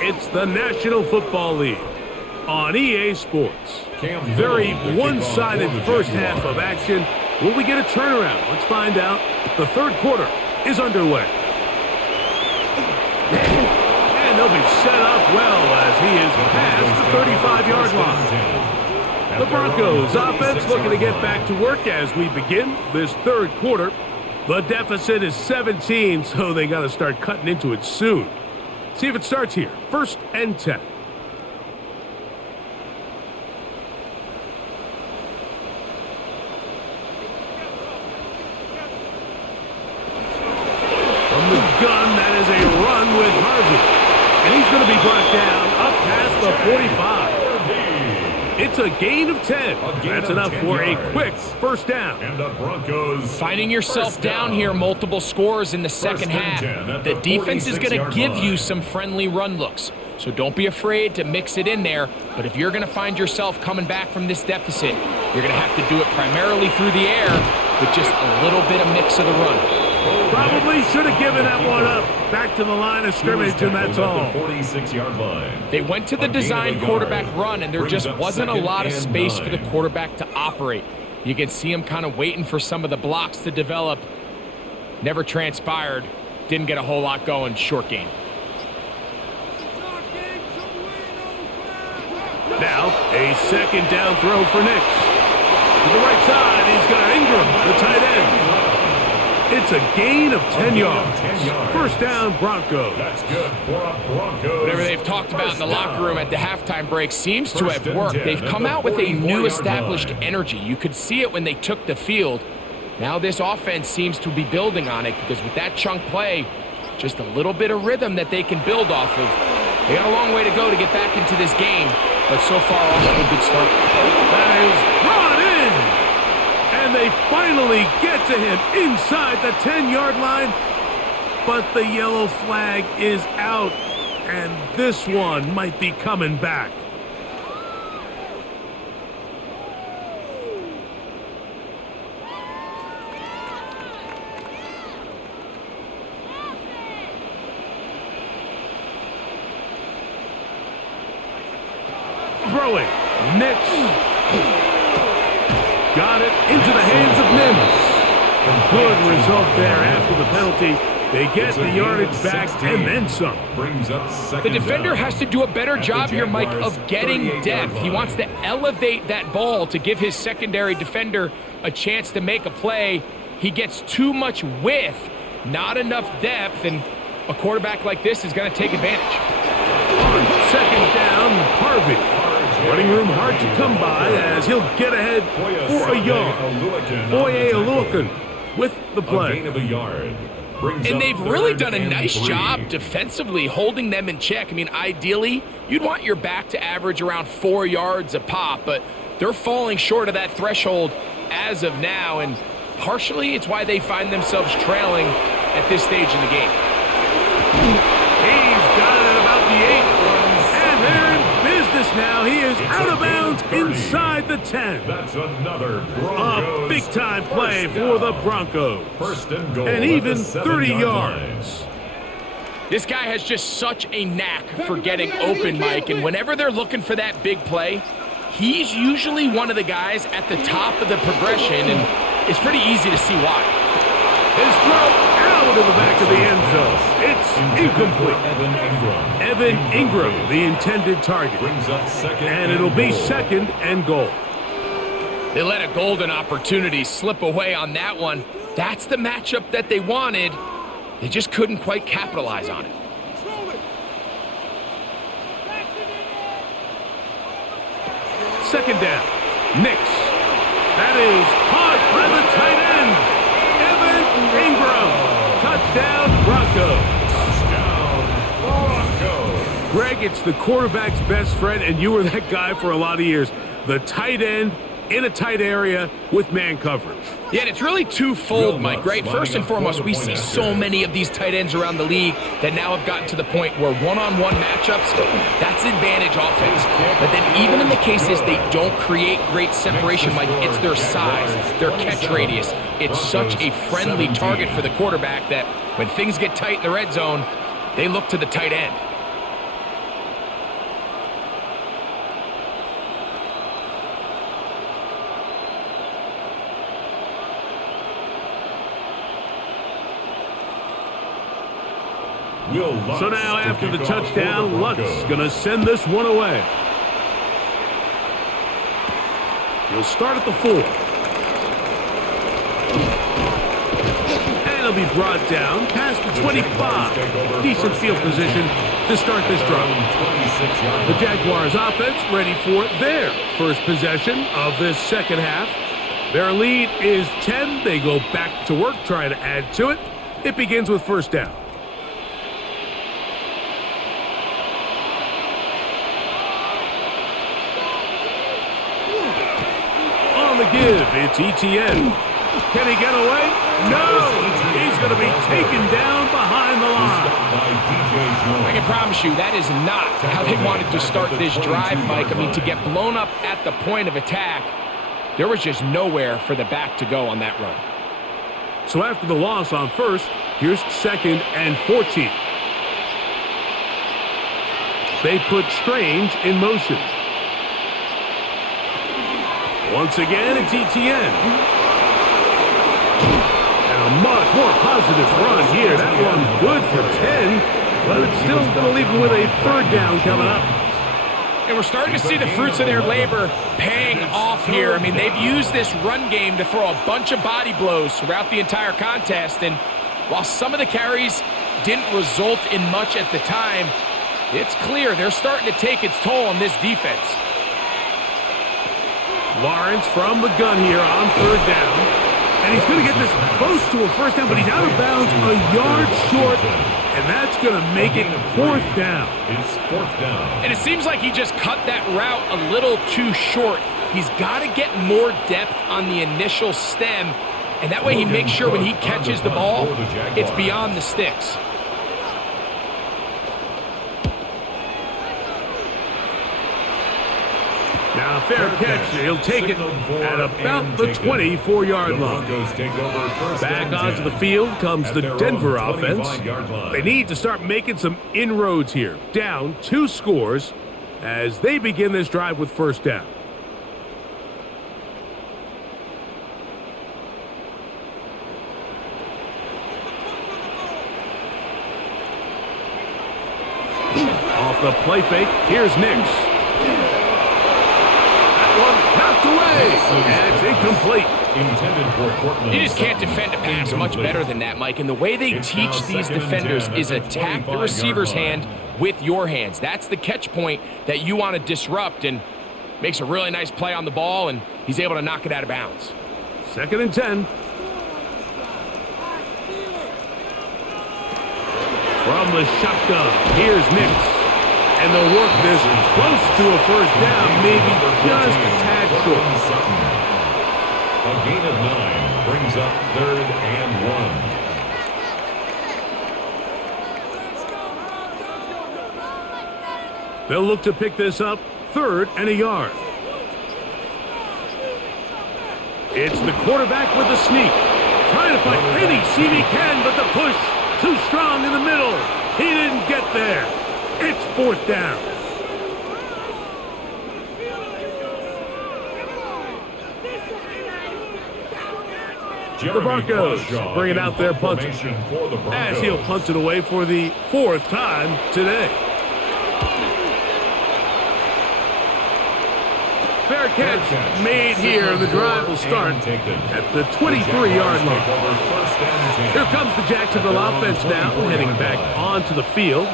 It's the National Football League on EA Sports. Very one-sided first half of action. Will we get a turnaround? Let's find out. The third quarter is underway. And they'll be set up well as he is past the 35-yard line. The Broncos offense looking to get back to work as we begin this third quarter. The deficit is 17, so they got to start cutting into it soon. See if it starts here. First and 10. From the gun, that is a run with Harvey. And he's going to be brought down up past the 45. It's a gain of 10. That's enough for a quick first down. And the Broncos finding yourself down here, multiple scores in the second half. The defense is going to give you some friendly run looks. So don't be afraid to mix it in there. But if you're going to find yourself coming back from this deficit, you're going to have to do it primarily through the air with just a little bit of mix of the run. Probably should have given that one up. Back to the line of scrimmage, and that's all. 46-yard line. They went to the design quarterback run, and there just wasn't a lot of space for the quarterback to operate. You can see him kind of waiting for some of the blocks to develop. Never transpired. Didn't get a whole lot going. Short game. Now, a second down throw for Nix. To the right side, he's got Ingram, the tight end. It's a gain of 10 yards. First down, Broncos. That's good for a Broncos. Whatever they've talked about in the locker room at the halftime break seems to have worked. They've come out with a new established energy. You could see it when they took the field. Now this offense seems to be building on it because with that chunk play, just a little bit of rhythm that they can build off of. They got a long way to go to get back into this game, but so far off to a good start. That is brought in! And they finally get to him inside the 10-yard line, but the yellow flag is out, and this one might be coming back. Throwing, Nix. Got it into the hands of Mims. Good result there after the penalty. They get the yardage back and then some. The defender has to do a better job here, Mike, of getting depth. He wants to elevate that ball to give his secondary defender a chance to make a play. He gets too much width, not enough depth, and a quarterback like this is going to take advantage. On second down, Harvey. Running room hard to come by as he'll get ahead for a yard. Foye Oluokun with the play. A gain of a yard. And they've really done a nice job defensively holding them in check. I mean, ideally, you'd want your back to average around 4 yards a pop, but they're falling short of that threshold as of now, and partially it's why they find themselves trailing at this stage in the game. He's got it at about the 8. And they're in business now. He is out of bounds inside the 10. That's another Broncos. A big-time play for the Broncos. First and goal. And even 30 yards. This guy has just such a knack for getting open, Mike, and whenever they're looking for that big play, he's usually one of the guys at the top of the progression, and it's pretty easy to see why. His throw out of the back of the end zone. It's incomplete. Evan Ingram, the intended target. And it'll be 2nd and goal. They let a golden opportunity slip away on that one. That's the matchup that they wanted. They just couldn't quite capitalize on it. Second down. Nix. That is caught by the tight end. Evan Ingram. Touchdown, Broncos. Greg, it's the quarterback's best friend, and you were that guy for a lot of years. The tight end in a tight area with man coverage. Yeah, and it's really twofold, Mike, right? First and foremost, we see so many of these tight ends around the league that now have gotten to the point where one-on-one matchups, that's advantage offense. But then even in the cases they don't create great separation, Mike, it's their size, their catch radius. It's such a friendly target for the quarterback that when things get tight in the red zone, they look to the tight end. So now after the touchdown, Lutt's going to send this one away. He'll start at the 4. And he'll be brought down past the 25. Decent field position to start this drive. The Jaguars offense ready for their first possession of this second half. Their lead is 10. They go back to work trying to add to it. It begins with first down. Give. It's ETN. Can he get away? No! He's going to be taken down behind the line. I can promise you that is not how they wanted to start this drive, Mike. I mean, to get blown up at the point of attack, there was just nowhere for the back to go on that run. So after the loss on first, here's 2nd and 14. They put Strange in motion. Once again, it's ETN. And a much more positive run here. That one good for 10, but it's still going to leave him with a 3rd down coming up. And we're starting to see the fruits of their labor paying off here. I mean, they've used this run game to throw a bunch of body blows throughout the entire contest. And while some of the carries didn't result in much at the time, it's clear they're starting to take its toll on this defense. Lawrence from the gun here on 3rd down. And he's going to get this close to a first down, but he's out of bounds a yard short. And that's going to make it 4th down. It's 4th down. And it seems like he just cut that route a little too short. He's got to get more depth on the initial stem. And that way he makes sure when he catches the ball, it's beyond the sticks. Now, fair catch. He'll take it at about the 24-yard line. Back onto the field comes the Denver offense. They need to start making some inroads here. Down 2 scores as they begin this drive with first down. Off the play fake, here's Nix. Knocked away. And it's incomplete. You just can't defend a pass much better than that, Mike. And the way they teach these defenders is attack the receiver's hand with your hands. That's the catch point that you want to disrupt, and makes a really nice play on the ball, and he's able to knock it out of bounds. 2nd and 10. From the shotgun, here's Nix. And they'll work this close to a first down, maybe just a tad short. A gain of 9 brings up 3rd and 1. They'll look to pick this up, 3rd and a yard. It's the quarterback with the sneak. Trying to find any seam he can, but the push too strong in the middle. He didn't there. It's 4th down. The Broncos bringing out their punter as he'll punt it away for the 4th time today. Fair catch made here. The drive will start at the 23-yard line. Here comes the Jacksonville offense now, heading back onto the field.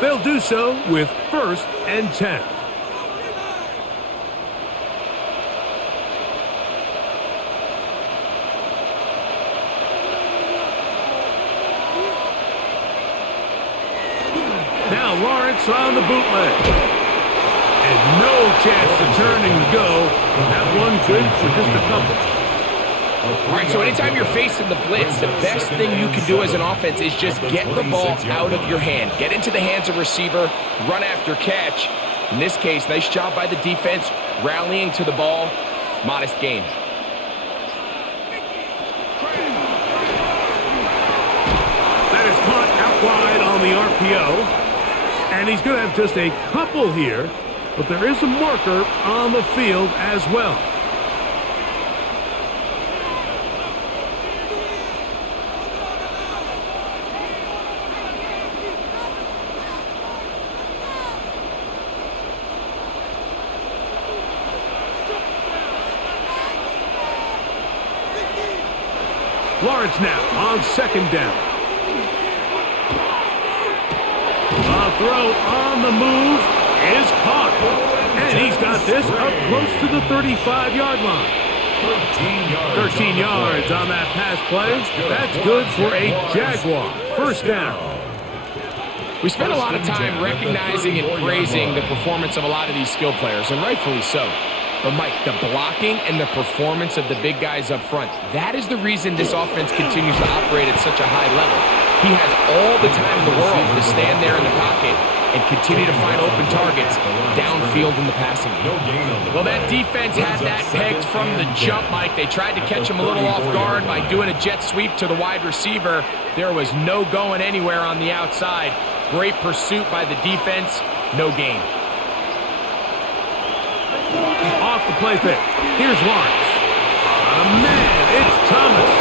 They'll do so with 1st and 10. Now Lawrence on the bootleg. And no chance to turn and go. That one good for just a couple. All right, so anytime you're facing the blitz, the best thing you can do as an offense is just get the ball out of your hand. Get into the hands of receiver, run after catch. In this case, nice job by the defense, rallying to the ball. Modest gain. That is caught out wide on the RPO. And he's going to have just a couple here, but there is a marker on the field as well. Lawrence now on 2nd down. A throw on the move is caught. And he's got this up close to the 35-yard line. 13 yards on that pass play. That's good for a Jaguar. 1st down. We spend a lot of time recognizing and praising the performance of a lot of these skill players, and rightfully so. But, Mike, the blocking and the performance of the big guys up front, that is the reason this offense continues to operate at such a high level. He has all the time in the world to stand there in the pocket and continue to find open targets downfield in the passing game. Well, that defense had that pegged from the jump, Mike. They tried to catch him a little off guard by doing a jet sweep to the wide receiver. There was no going anywhere on the outside. Great pursuit by the defense. No gain. Off the play pick. Here's Lawrence. Man, it's Thomas.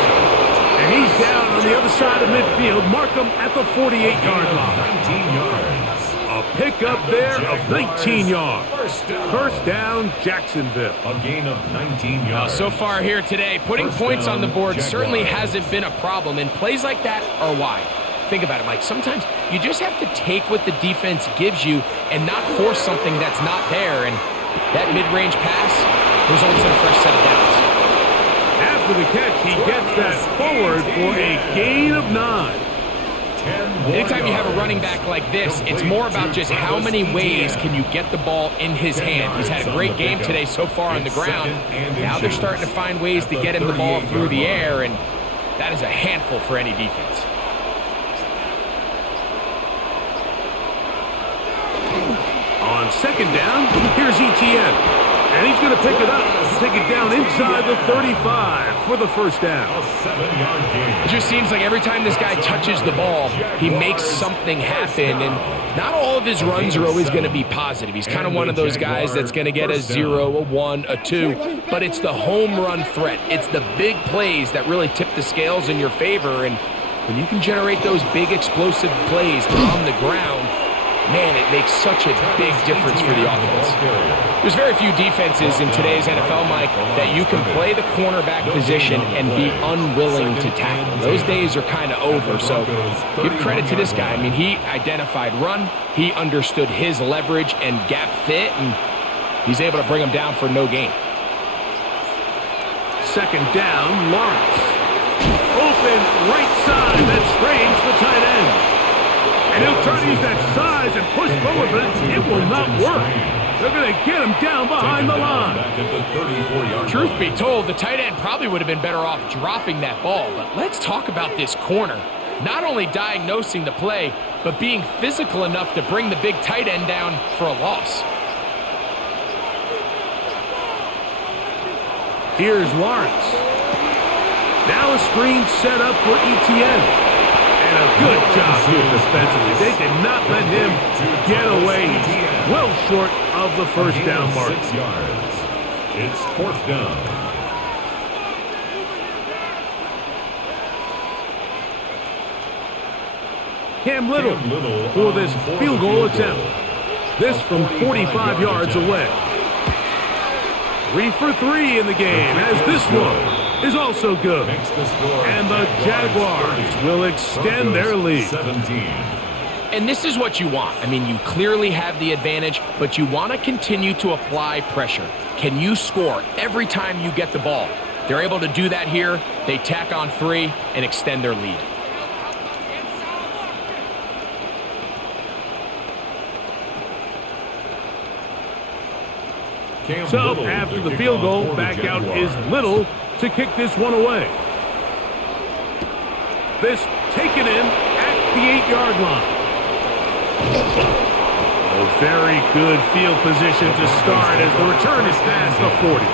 And he's down on the other side of midfield. Mark him at the 48-yard line. 19 yards. A pickup there of 19 yards. 1st down, Jacksonville. A gain of 19 yards. So far here today, putting points on the board certainly hasn't been a problem, and plays like that are why. Think about it, Mike. Sometimes you just have to take what the defense gives you and not force something that's not there, and that mid-range pass results in a fresh set of downs. After the catch, he gets that forward for a gain of 9. Anytime you have a running back like this, it's more about just how many ways can you get the ball in his hand. He's had a great game today so far on the ground. Now they're starting to find ways to get him the ball through the air, and that is a handful for any defense. On 2nd down, here's ETN. And he's going to pick it up, take it down inside the 35 for the 1st down. A 7-yard gain. It just seems like every time this guy touches the ball, he makes something happen, and not all of his runs are always going to be positive. He's kind of one of those guys that's going to get a 0, a 1, a 2, but it's the home run threat. It's the big plays that really tip the scales in your favor, and when you can generate those big explosive plays on the ground, man, it makes such a big difference for the offense. There's very few defenses in today's NFL, Mike, that you can play the cornerback position and be unwilling to tackle. Those days are kind of over, so give credit to this guy. I mean, he identified run, he understood his leverage and gap fit, and he's able to bring him down for no gain. 2nd down, Lawrence. Open right side, that's Strange, the tight end. And he'll try to use that size and push forward, but it will not work. They're going to get him down behind the line. Truth be told, the tight end probably would have been better off dropping that ball. But let's talk about this corner. Not only diagnosing the play, but being physical enough to bring the big tight end down for a loss. Here's Lawrence. Now a screen set up for ETN. And a good job here defensively. They did not let him get away. He's well short of the first down mark. 6 yards. It's 4th down. Cam Little for this field goal attempt. This from 45 yards away. 3 for 3 in the game, as this one is also good. And the Jaguars will extend their lead. 17. And this is what you want. I mean, you clearly have the advantage, but you want to continue to apply pressure. Can you score every time you get the ball? They're able to do that here. They tack on 3 and extend their lead. So after the field goal, back out is Little to kick this one away. This taken in at the 8-yard line. A very good field position to start as the return is past the 40.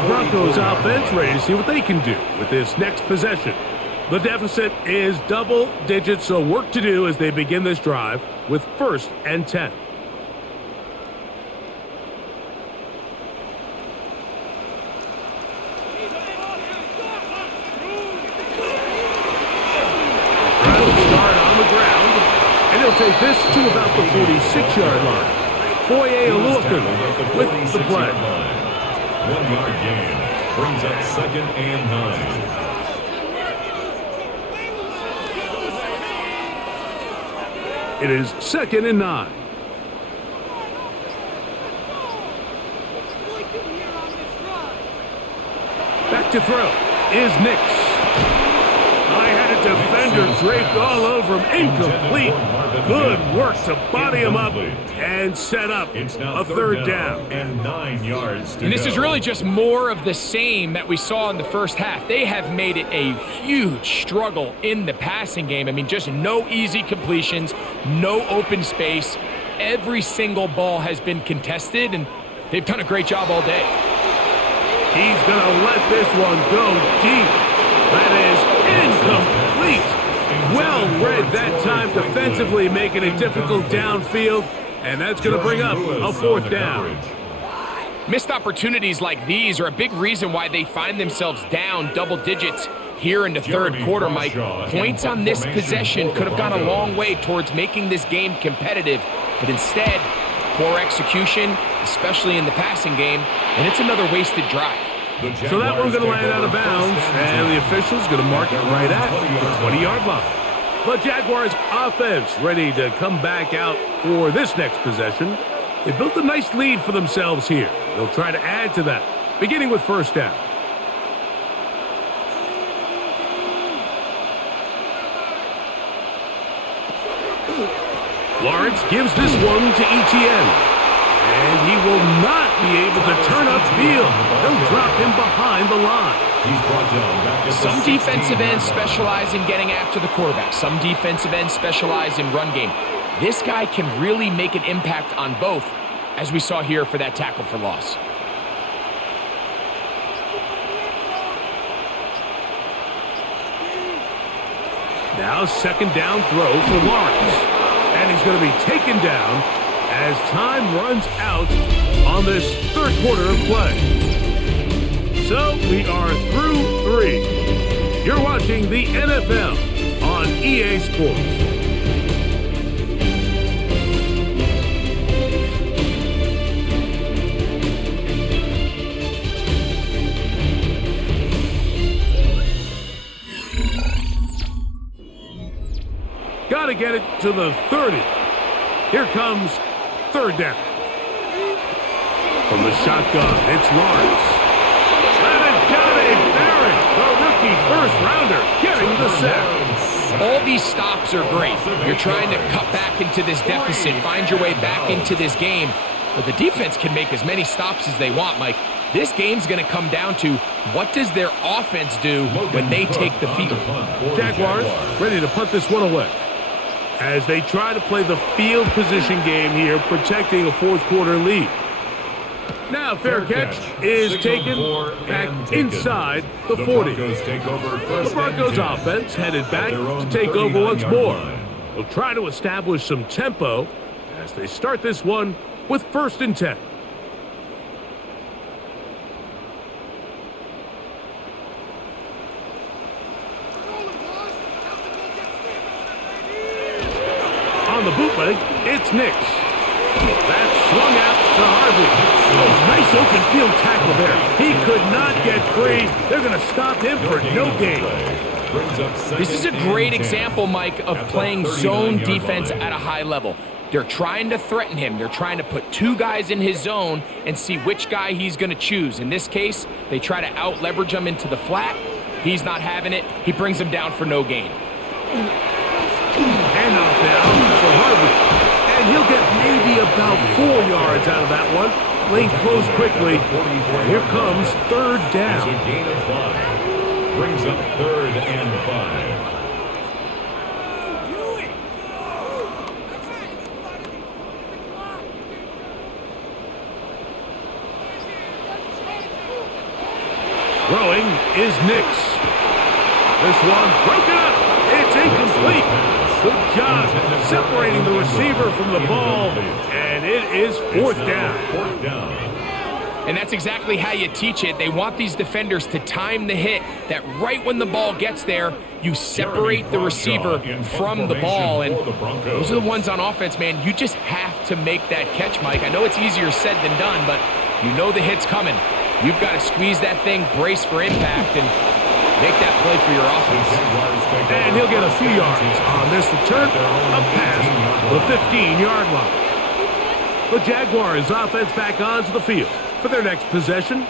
The Broncos offense ready to see what they can do with this next possession. The deficit is double digits, so work to do as they begin this drive with 1st and 10. Take this to about the 46-yard line. Foye Aluakun with the play. 1-yard gain brings up 2nd and 9. It is 2nd and 9. Back to throw is Nix. I had a defender draped all over him. Incomplete. Good work to body him up and set up a 3rd down. And 9 yards to And this go. is really just more of the same that we saw in the first half. They have made it a huge struggle in the passing game. I mean, just no easy completions, no open space. Every single ball has been contested, and they've done a great job all day. He's going to let this one go deep. That is incomplete. Well read that time defensively, making it difficult downfield, and that's going to bring up a 4th down. Missed opportunities like these are a big reason why they find themselves down double digits here in the 3rd quarter, Mike. Points on this possession could have gone a long way towards making this game competitive, but instead, poor execution, especially in the passing game, and it's another wasted drive. So that one's going to land out of bounds, and the official's going to mark it right at the 20-yard line. The Jaguars offense ready to come back out for this next possession. They built a nice lead for themselves here. They'll try to add to that, beginning with 1st down. Lawrence gives this one to Etienne. And he will not be able to turn upfield. They'll drop him behind the line. He's brought down back at Some defensive ends specialize in getting after the quarterback. Some defensive ends specialize in run game. This guy can really make an impact on both, as we saw here for that tackle for loss. Now 2nd down throw for Lawrence. And he's going to be taken down as time runs out on this 3rd quarter of play. So we are through 3. You're watching the NFL on EA Sports. Got to get it to the 30. Here comes 3rd down. From the shotgun, it's Lawrence. And Johnny Barrett, the rookie 1st-rounder, getting the sack. All these stops are great. You're trying to cut back into this deficit, find your way back into this game. But the defense can make as many stops as they want, Mike. This game's going to come down to what does their offense do when they take the field. Jaguars ready to punt this one away, as they try to play the field position game here, protecting a 4th quarter lead. Now fair catch is taken back inside the 40. The Broncos offense headed back to take over once more. They'll try to establish some tempo as they start this one with 1st and 10. On the bootleg, it's Nix. That's swung out to Harvey. Oh, nice open field tackle there. He could not get free. They're going to stop him for no gain. This is a great example, Mike, of playing zone defense at a high level. They're trying to threaten him. They're trying to put 2 guys in his zone and see which guy he's going to choose. In this case, they try to out-leverage him into the flat. He's not having it. He brings him down for no gain. Handoff now for Harvey. And he'll get maybe about 4 yards out of that one. Lane closed quickly. Here comes 3rd down. It's a gain of 5. Brings up 3rd and 5. Throwing is Nix. This one broken up. It's incomplete. Good job separating the receiver from the ball, and it is 4th down. And that's exactly how you teach it. They want these defenders to time the hit, that right when the ball gets there, you separate the receiver from the ball. And those are the ones on offense, man. You just have to make that catch, Mike. I know it's easier said than done, but you know the hit's coming. You've got to squeeze that thing, brace for impact, and make that play for your offense. And he'll get a few yards on this return, up past the 15-yard line. The Jaguars offense back onto the field for their next possession.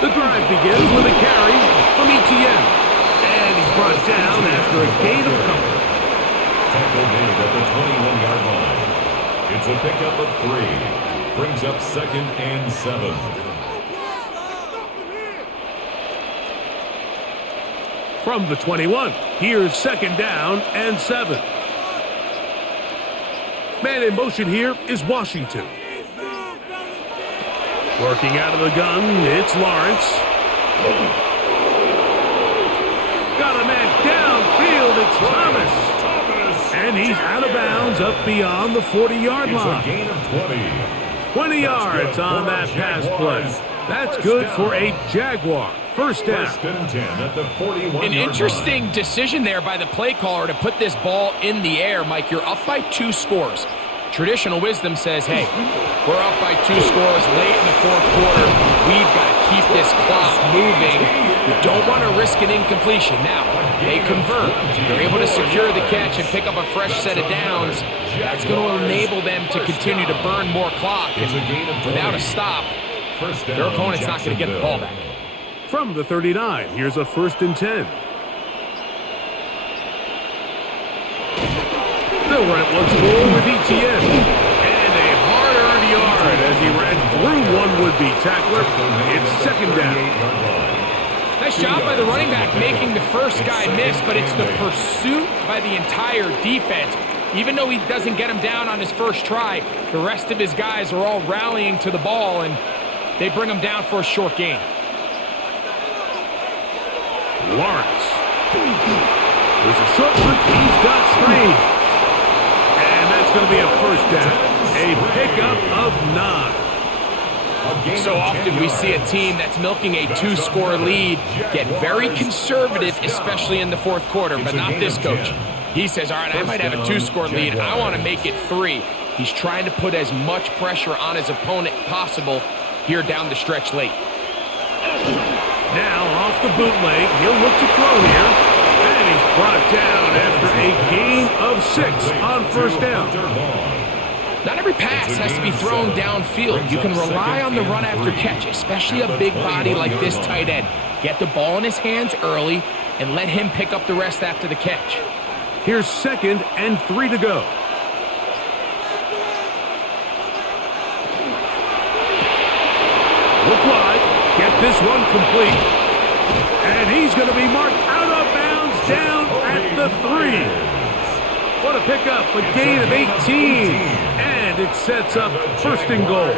The drive begins with a carry from Etienne. And he's brought down after a gain of couple. Tackle made at the 21-yard line. It's a pickup of 3. Brings up 2nd and 7. From the 21, here's 2nd down and 7. Man in motion here is Washington. Working out of the gun, it's Lawrence. Got a man downfield, it's Thomas. And he's out of bounds up beyond the 40-yard line. It's a gain of 20. 20 yards on that pass play. That's good for a Jaguar. 1st down. 1st and 10 at the 41-yard An interesting decision there by the play caller to put this ball in the air. Mike, you're up by 2 scores. Traditional wisdom says, hey, we're up by 2 scores late in the 4th quarter. We've got to keep this clock moving. We don't want to risk an incompletion. Now, they convert. They're able to secure the catch and pick up a fresh set of downs. That's going to enable them to continue to burn more clock. And without a stop, their opponent's not going to get the ball back. From the 39, here's a 1st and 10. They'll run it once more with Etienne. And a hard-earned yard as he ran through one would-be tackler. It's 2nd down. Nice job by the running back making the first guy miss, but it's the pursuit by the entire defense. Even though he doesn't get him down on his first try, the rest of his guys are all rallying to the ball, and they bring him down for a short gain. Lawrence. There's a short one. He's got Strange. And that's going to be a 1st down. A pickup of 9. So often we see a team that's milking a 2-score lead get very conservative, especially in the 4th quarter, but not this coach. He says, all right, I might have a 2-score lead. I want to make it 3. He's trying to put as much pressure on his opponent possible here down the stretch late. Now off the bootleg, he'll look to throw here. And he's brought down after a gain of 6 on 1st down. Not every pass has to be thrown downfield. You can rely on the run after catch, especially a big body like this tight end. Get the ball in his hands early and let him pick up the rest after the catch. Here's 2nd and 3 to go. Look wide. Get this one complete. And he's going to be marked out of bounds down at the 3. What a pickup, a gain of 18. And it sets up first and goal.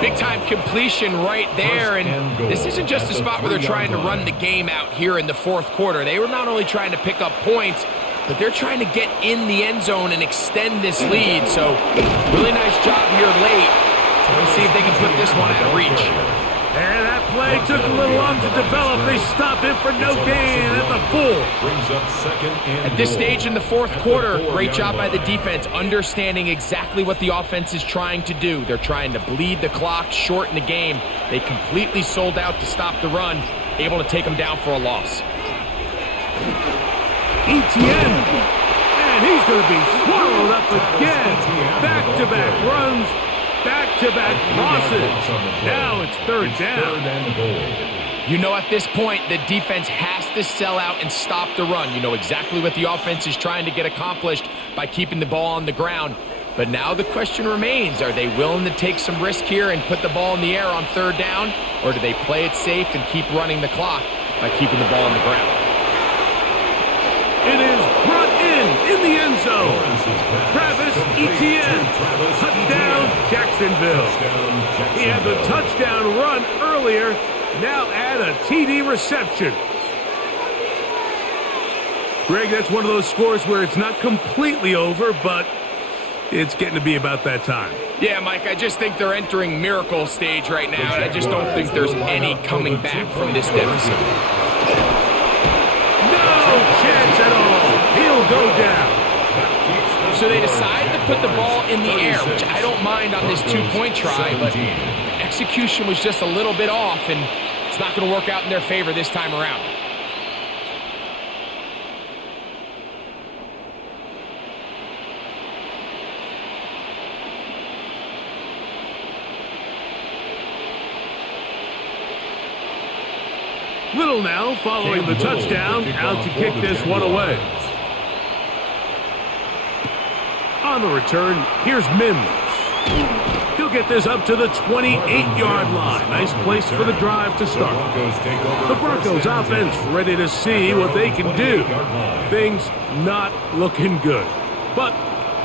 Big-time completion right there, and this isn't just a spot where they're trying to run the game out here in the fourth quarter. They were not only trying to pick up points, but they're trying to get in the end zone and extend this lead. So, really nice job here late. Let's see if they can put this one out of reach. And that play took a little long to develop. They stop him for no gain at the 4. At this stage in the fourth quarter, great job by the defense, understanding exactly what the offense is trying to do. They're trying to bleed the clock, shorten the game. They completely sold out to stop the run, able to take them down for a loss. Etienne, and he's going to be swallowed up again. Back-to-back runs. Back-to-back losses. Now it's third down. You know, at this point, the defense has to sell out and stop the run. You know exactly what the offense is trying to get accomplished by keeping the ball on the ground. But now the question remains, are they willing to take some risk here and put the ball in the air on third down? Or do they play it safe and keep running the clock by keeping the ball on the ground? It is brought in the end zone. Travis Etienne, touchdown Jacksonville. He had the touchdown run earlier, now add a TD reception. Greg, that's one of those scores where it's not completely over, but it's getting to be about that time. Yeah, Mike, I just think they're entering miracle stage right now, and I just don't think there's any coming back from this deficit. No chance at all. He'll go down. So they decide to put the ball in the air, which I don't mind on this two-point try, but execution was just a little bit off, and it's not going to work out in their favor this time around. Little now following the touchdown, out to kick this one away. On the return, here's Mims. He'll get this up to the 28-yard line. Nice place for the drive to start. The Broncos offense ready to see what they can do. Things not looking good. But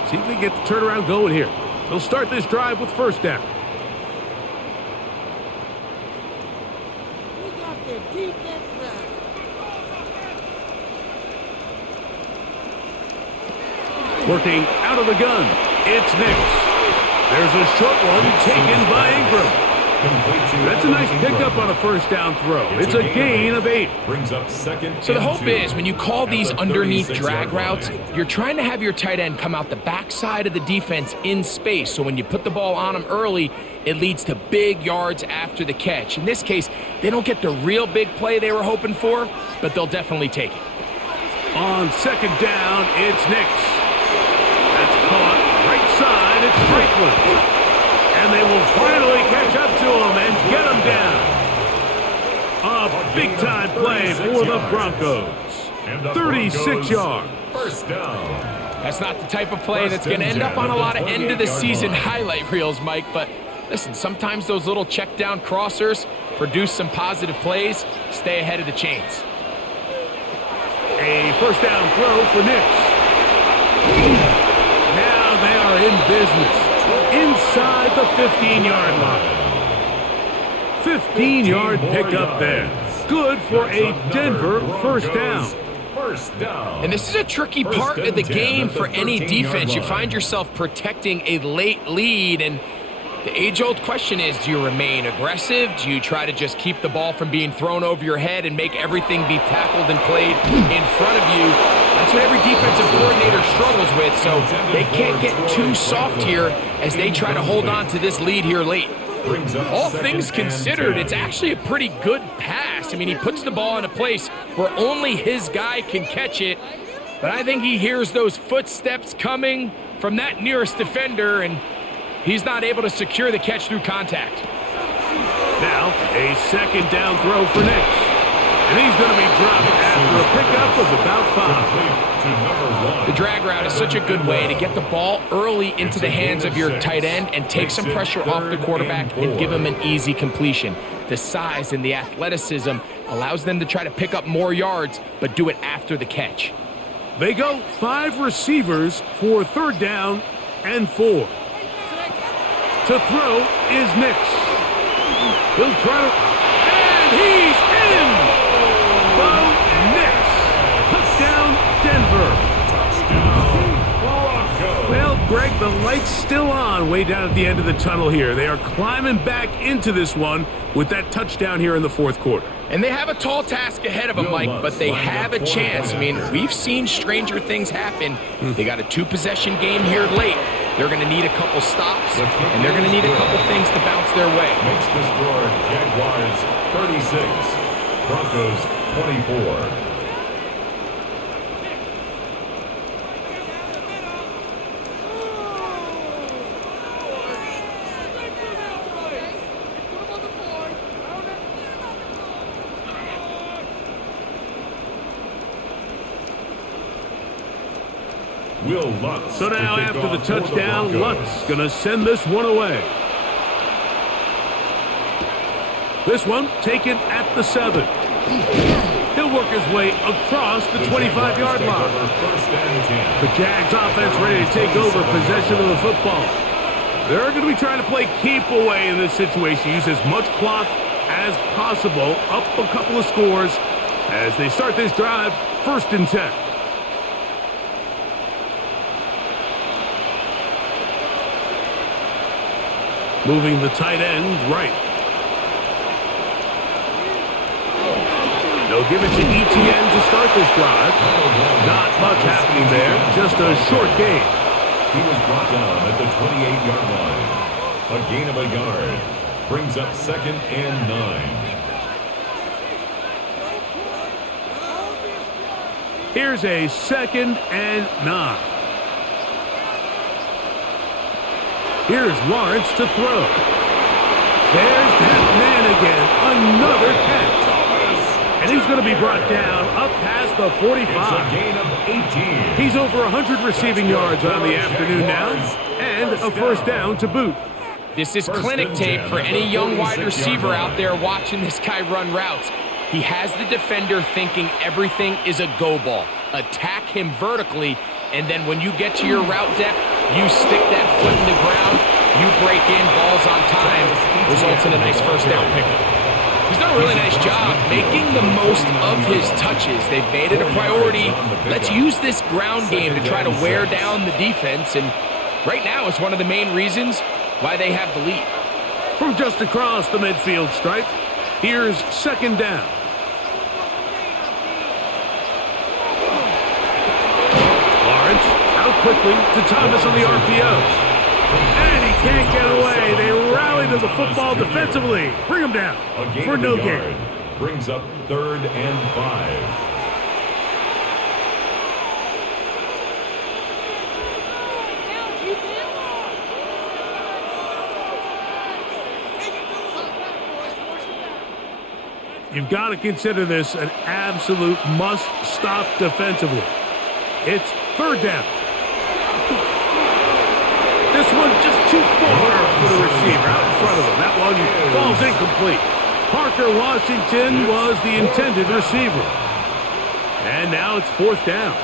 see if they get the turnaround going here. They'll start this drive with first down. Working out of the gun, it's Nix. There's a short one taken by Ingram. That's a nice pickup on a first down throw. It's a gain of 8. So the hope is when you call these underneath drag routes, you're trying to have your tight end come out the backside of the defense in space. So when you put the ball on them early, it leads to big yards after the catch. In this case, they don't get the real big play they were hoping for, but they'll definitely take it. On second down, it's Nix. That's caught right side. It's Franklin. And they will finally catch up to him and get him down. A big-time play for the Broncos. 36 yards. First down. That's not the type of play that's going to end up on a lot of end-of-the-season highlight reels, Mike. But listen, sometimes those little check-down crossers produce some positive plays. Stay ahead of the chains. A first down throw for Nix. Now they are in business. Inside the 15-yard line. 15-yard pickup there. Good for a Denver first down. And this is a tricky part of the game for any defense. You find yourself protecting a late lead, and the age-old question is, do you remain aggressive? Do you try to just keep the ball from being thrown over your head and make everything be tackled and played in front of you? That's what every defensive coordinator struggles with, so they can't get too soft here as they try to hold on to this lead here late. All things considered, it's actually a pretty good pass. I mean, he puts the ball in a place where only his guy can catch it, but I think he hears those footsteps coming from that nearest defender, and he's not able to secure the catch through contact. Now, a second down throw for Nix. And he's going to be dropped after a pickup of about 5. The drag route is such a good way to get the ball early into the hands of your tight end and take some pressure off the quarterback and give him an easy completion. The size and the athleticism allows them to try to pick up more yards, but do it after the catch. They go 5 receivers for 3rd down and 4. To throw is Nix. He'll try to... And he's in! Bo Nix. Touchdown, Denver. Well, Greg, the light's still on way down at the end of the tunnel here. They are climbing back into this one with that touchdown here in the 4th quarter. And they have a tall task ahead of them, Mike, but they have a chance. I mean, we've seen stranger things happen. They got a 2-possession game here late. They're going to need a couple stops, and they're going to need a couple things to bounce their way. Makes the score Jaguars 36, Broncos 24. So now after the touchdown, Lutz going to send this one away. This one taken at the 7. He'll work his way across the 25-yard line. The Jags offense ready to take over possession of the football. They're going to be trying to play keep away in this situation. Use as much clock as possible. Up a couple of scores as they start this drive, 1st and 10. Moving the tight end right. They'll give it to ETN to start this drive. Not much happening there, just a short gain. He was brought down at the 28-yard line. A gain of a yard brings up 2nd and 9. Here's a 2nd and 9. Here's Lawrence to throw. There's that man again. Another catch. And he's going to be brought down up past the 45. It's a gain of 18. He's over 100 receiving yards on the afternoon now. And a 1st down to boot. This is clinic tape for any young wide receiver out there watching this guy run routes. He has the defender thinking everything is a go ball. Attack him vertically, and then when you get to your route depth, you stick that foot in the ground, you break in, balls on time, results in a nice 1st down pickup. He's done a really nice job making the most of his touches. They've made it a priority. Let's use this ground game to try to wear down the defense, and right now it's one of the main reasons why they have the lead. From just across the midfield stripe, here's 2nd down. Out quickly to Thomas on the RPO. And he can't get away. They rally to the football defensively. Bring him down for no gain. Brings up 3rd and 5. You've got to consider this an absolute must-stop defensively. It's 3rd down. This one just too far for the receiver out in front of him. That one falls incomplete. Parker Washington was the intended receiver. And now it's 4th down.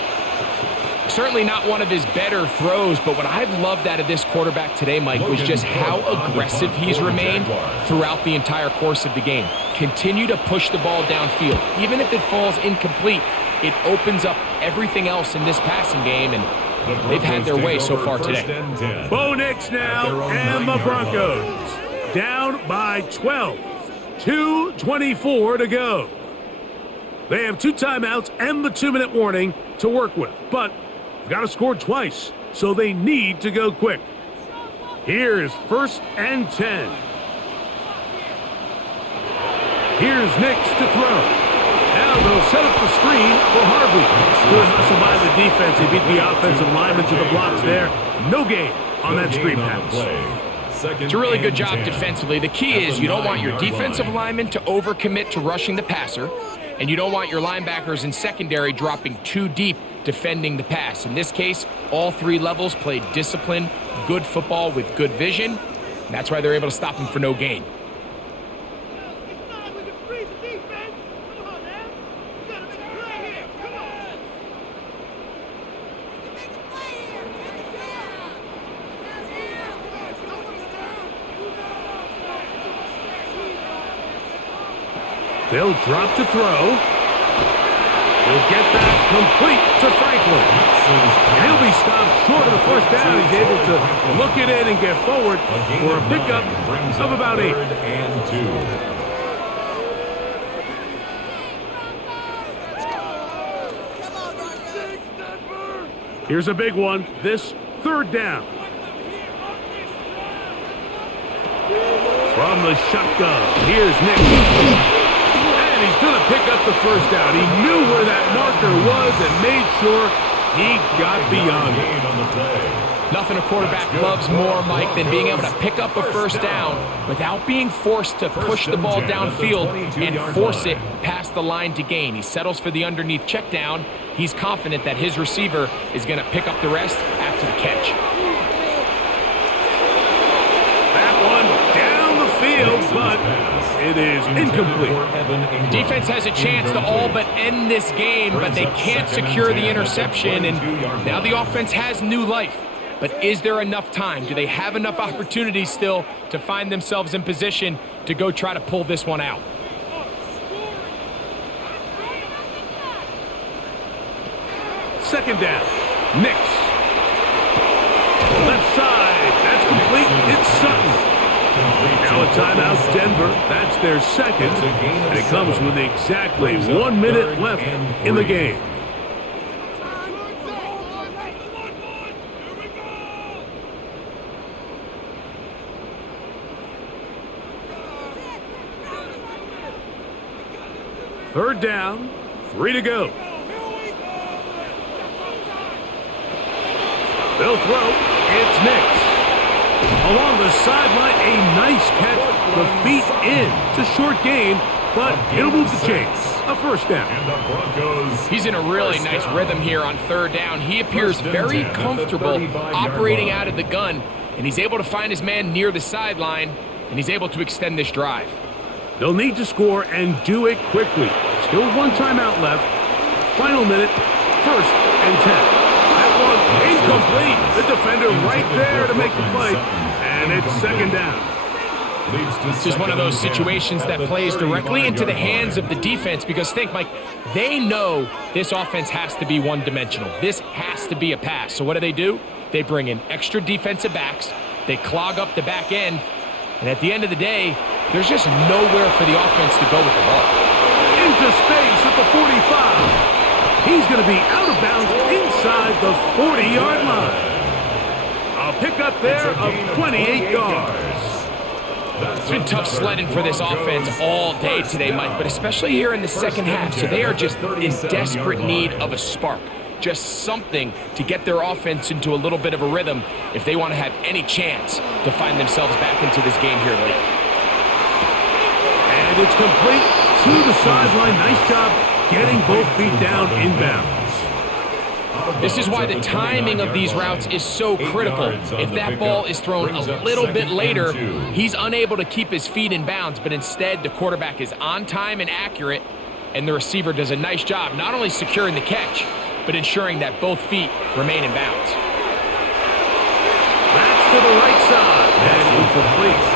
Certainly not one of his better throws, but what I've loved out of this quarterback today, Mike, was just how aggressive he's remained throughout the entire course of the game. Continue to push the ball downfield. Even if it falls incomplete, it opens up everything else in this passing game, and they've had their way so far today. Bo Nix now, and the Broncos down by 12. 2:24 to go. They have 2 timeouts and the 2-minute warning to work with, but they've got to score twice, so they need to go quick. Here's 1st and 10. Here's Nix to throw. Now they'll set up the screen for Harvey. Good hustle by the defense. He beat the offensive lineman to the blocks there. No gain on that screen pass. It's a really good job defensively. The key is you don't want your defensive lineman to overcommit to rushing the passer, and you don't want your linebackers in secondary dropping too deep defending the pass. In this case, all 3 levels played disciplined, good football with good vision, and that's why they're able to stop him for no gain. They'll drop to throw. He'll get that complete to Franklin. And he'll be stopped short of the first down. He's able to look it in and get forward for a pickup of about 8. Here's a big one. This 3rd down. From the shotgun, here's Nick. And he's going to pick up the first down. He knew where that marker was and made sure he got beyond it. Nothing a quarterback loves more, Mike, than being able to pick up a first down without being forced to push the ball downfield and force it past the line to gain. He settles for the underneath check down. He's confident that his receiver is going to pick up the rest after the catch. That one down the field, but it is incomplete. Defense has a chance to all but end this game, but they can't secure the interception, and now the offense has new life. But is there enough time? Do they have enough opportunities still to find themselves in position to go try to pull this one out? Second down. Nix. Left side. That's complete. It's Sutton. Now a timeout, Denver. That's their second. And it comes with exactly 1 minute left in the game. Third down, 3 to go. They'll throw. It's Nix. Along the sideline, a nice catch. The feet in. It's a short gain, but it'll move the chains. A first down. He's in a really nice rhythm here on 3rd down. He appears very comfortable operating out of the gun, and he's able to find his man near the sideline, and he's able to extend this drive. They'll need to score and do it quickly. Still 1 timeout left. Final minute, 1st and 10. That one incomplete. The defender right there to make the play. And it's 2nd down. This is one of those situations that plays directly into the hands of the defense because think, Mike, they know this offense has to be one-dimensional. This has to be a pass. So what do? They bring in extra defensive backs. They clog up the back end. And at the end of the day, there's just nowhere for the offense to go with the ball. Into space at the 45. He's going to be out of bounds inside the 40-yard line. A pickup there of 28 yards. It's been tough sledding for this offense all day today, Mike, but especially here in the second half. So they are just in desperate need of a spark. Just something to get their offense into a little bit of a rhythm if they want to have any chance to find themselves back into this game here late. And it's complete to the sideline. Nice job getting both feet down inbounds. This is why the timing of these routes is so critical. If that ball is thrown a little bit later, he's unable to keep his feet in bounds, but instead the quarterback is on time and accurate, and the receiver does a nice job not only securing the catch, but ensuring that both feet remain in bounds. That's to the right side, and incomplete.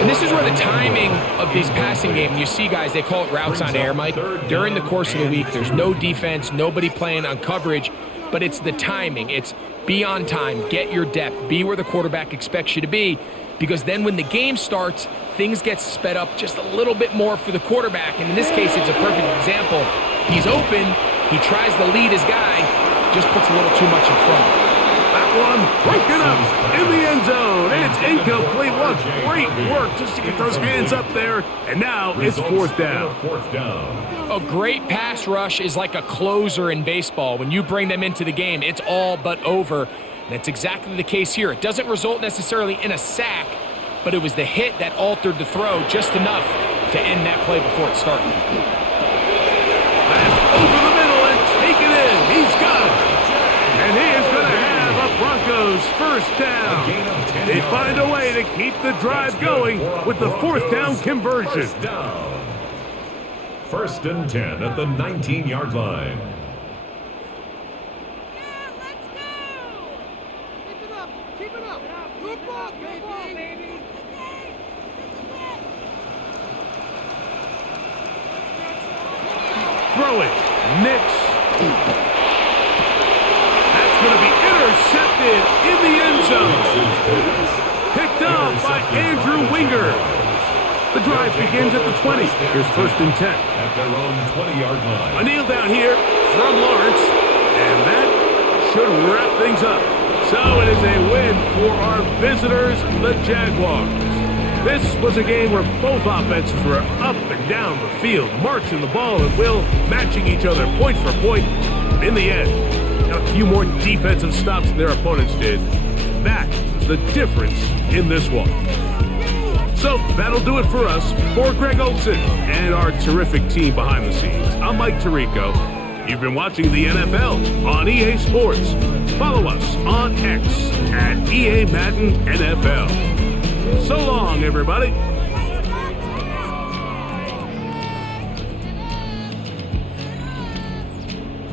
And this is where the timing of these passing games, you see guys, they call it routes on air, Mike. During the course of the week, there's no defense, nobody playing on coverage, but it's the timing. It's be on time, get your depth, be where the quarterback expects you to be, because then when the game starts, things get sped up just a little bit more for the quarterback. And in this case, it's a perfect example. He's open, he tries to lead his guy, just puts a little too much in front. That one broken up in the end zone. It's incomplete. What great work just to get those hands up there. And now it's 4th down. A great pass rush is like a closer in baseball. When you bring them into the game, it's all but over. And that's exactly the case here. It doesn't result necessarily in a sack, but it was the hit that altered the throw just enough to end that play before it started. That's over the middle and taken in. He's got it. And he is going to have Broncos first down. They find a way to keep the drive going with the 4th down conversion. 1st and 10 at the 19-yard line. Keep it up. Good ball, baby. throwing. Nix. That's going to be intercepted in the end zone. Picked up by Andrew Winger. The drive begins at the 20. Here's 1st and 10. At their own 20-yard line. A kneel down here from Lawrence, and that should wrap things up. So it is a win for our visitors, the Jaguars. This was a game where both offenses were up and down the field, marching the ball at will, matching each other point for point. In the end, got a few more defensive stops than their opponents did. That is the difference in this one. So that'll do it for us. For Greg Olson and our terrific team behind the scenes, I'm Mike Tirico. You've been watching the NFL on EA Sports. Follow us on X at EA Madden NFL. So long, everybody.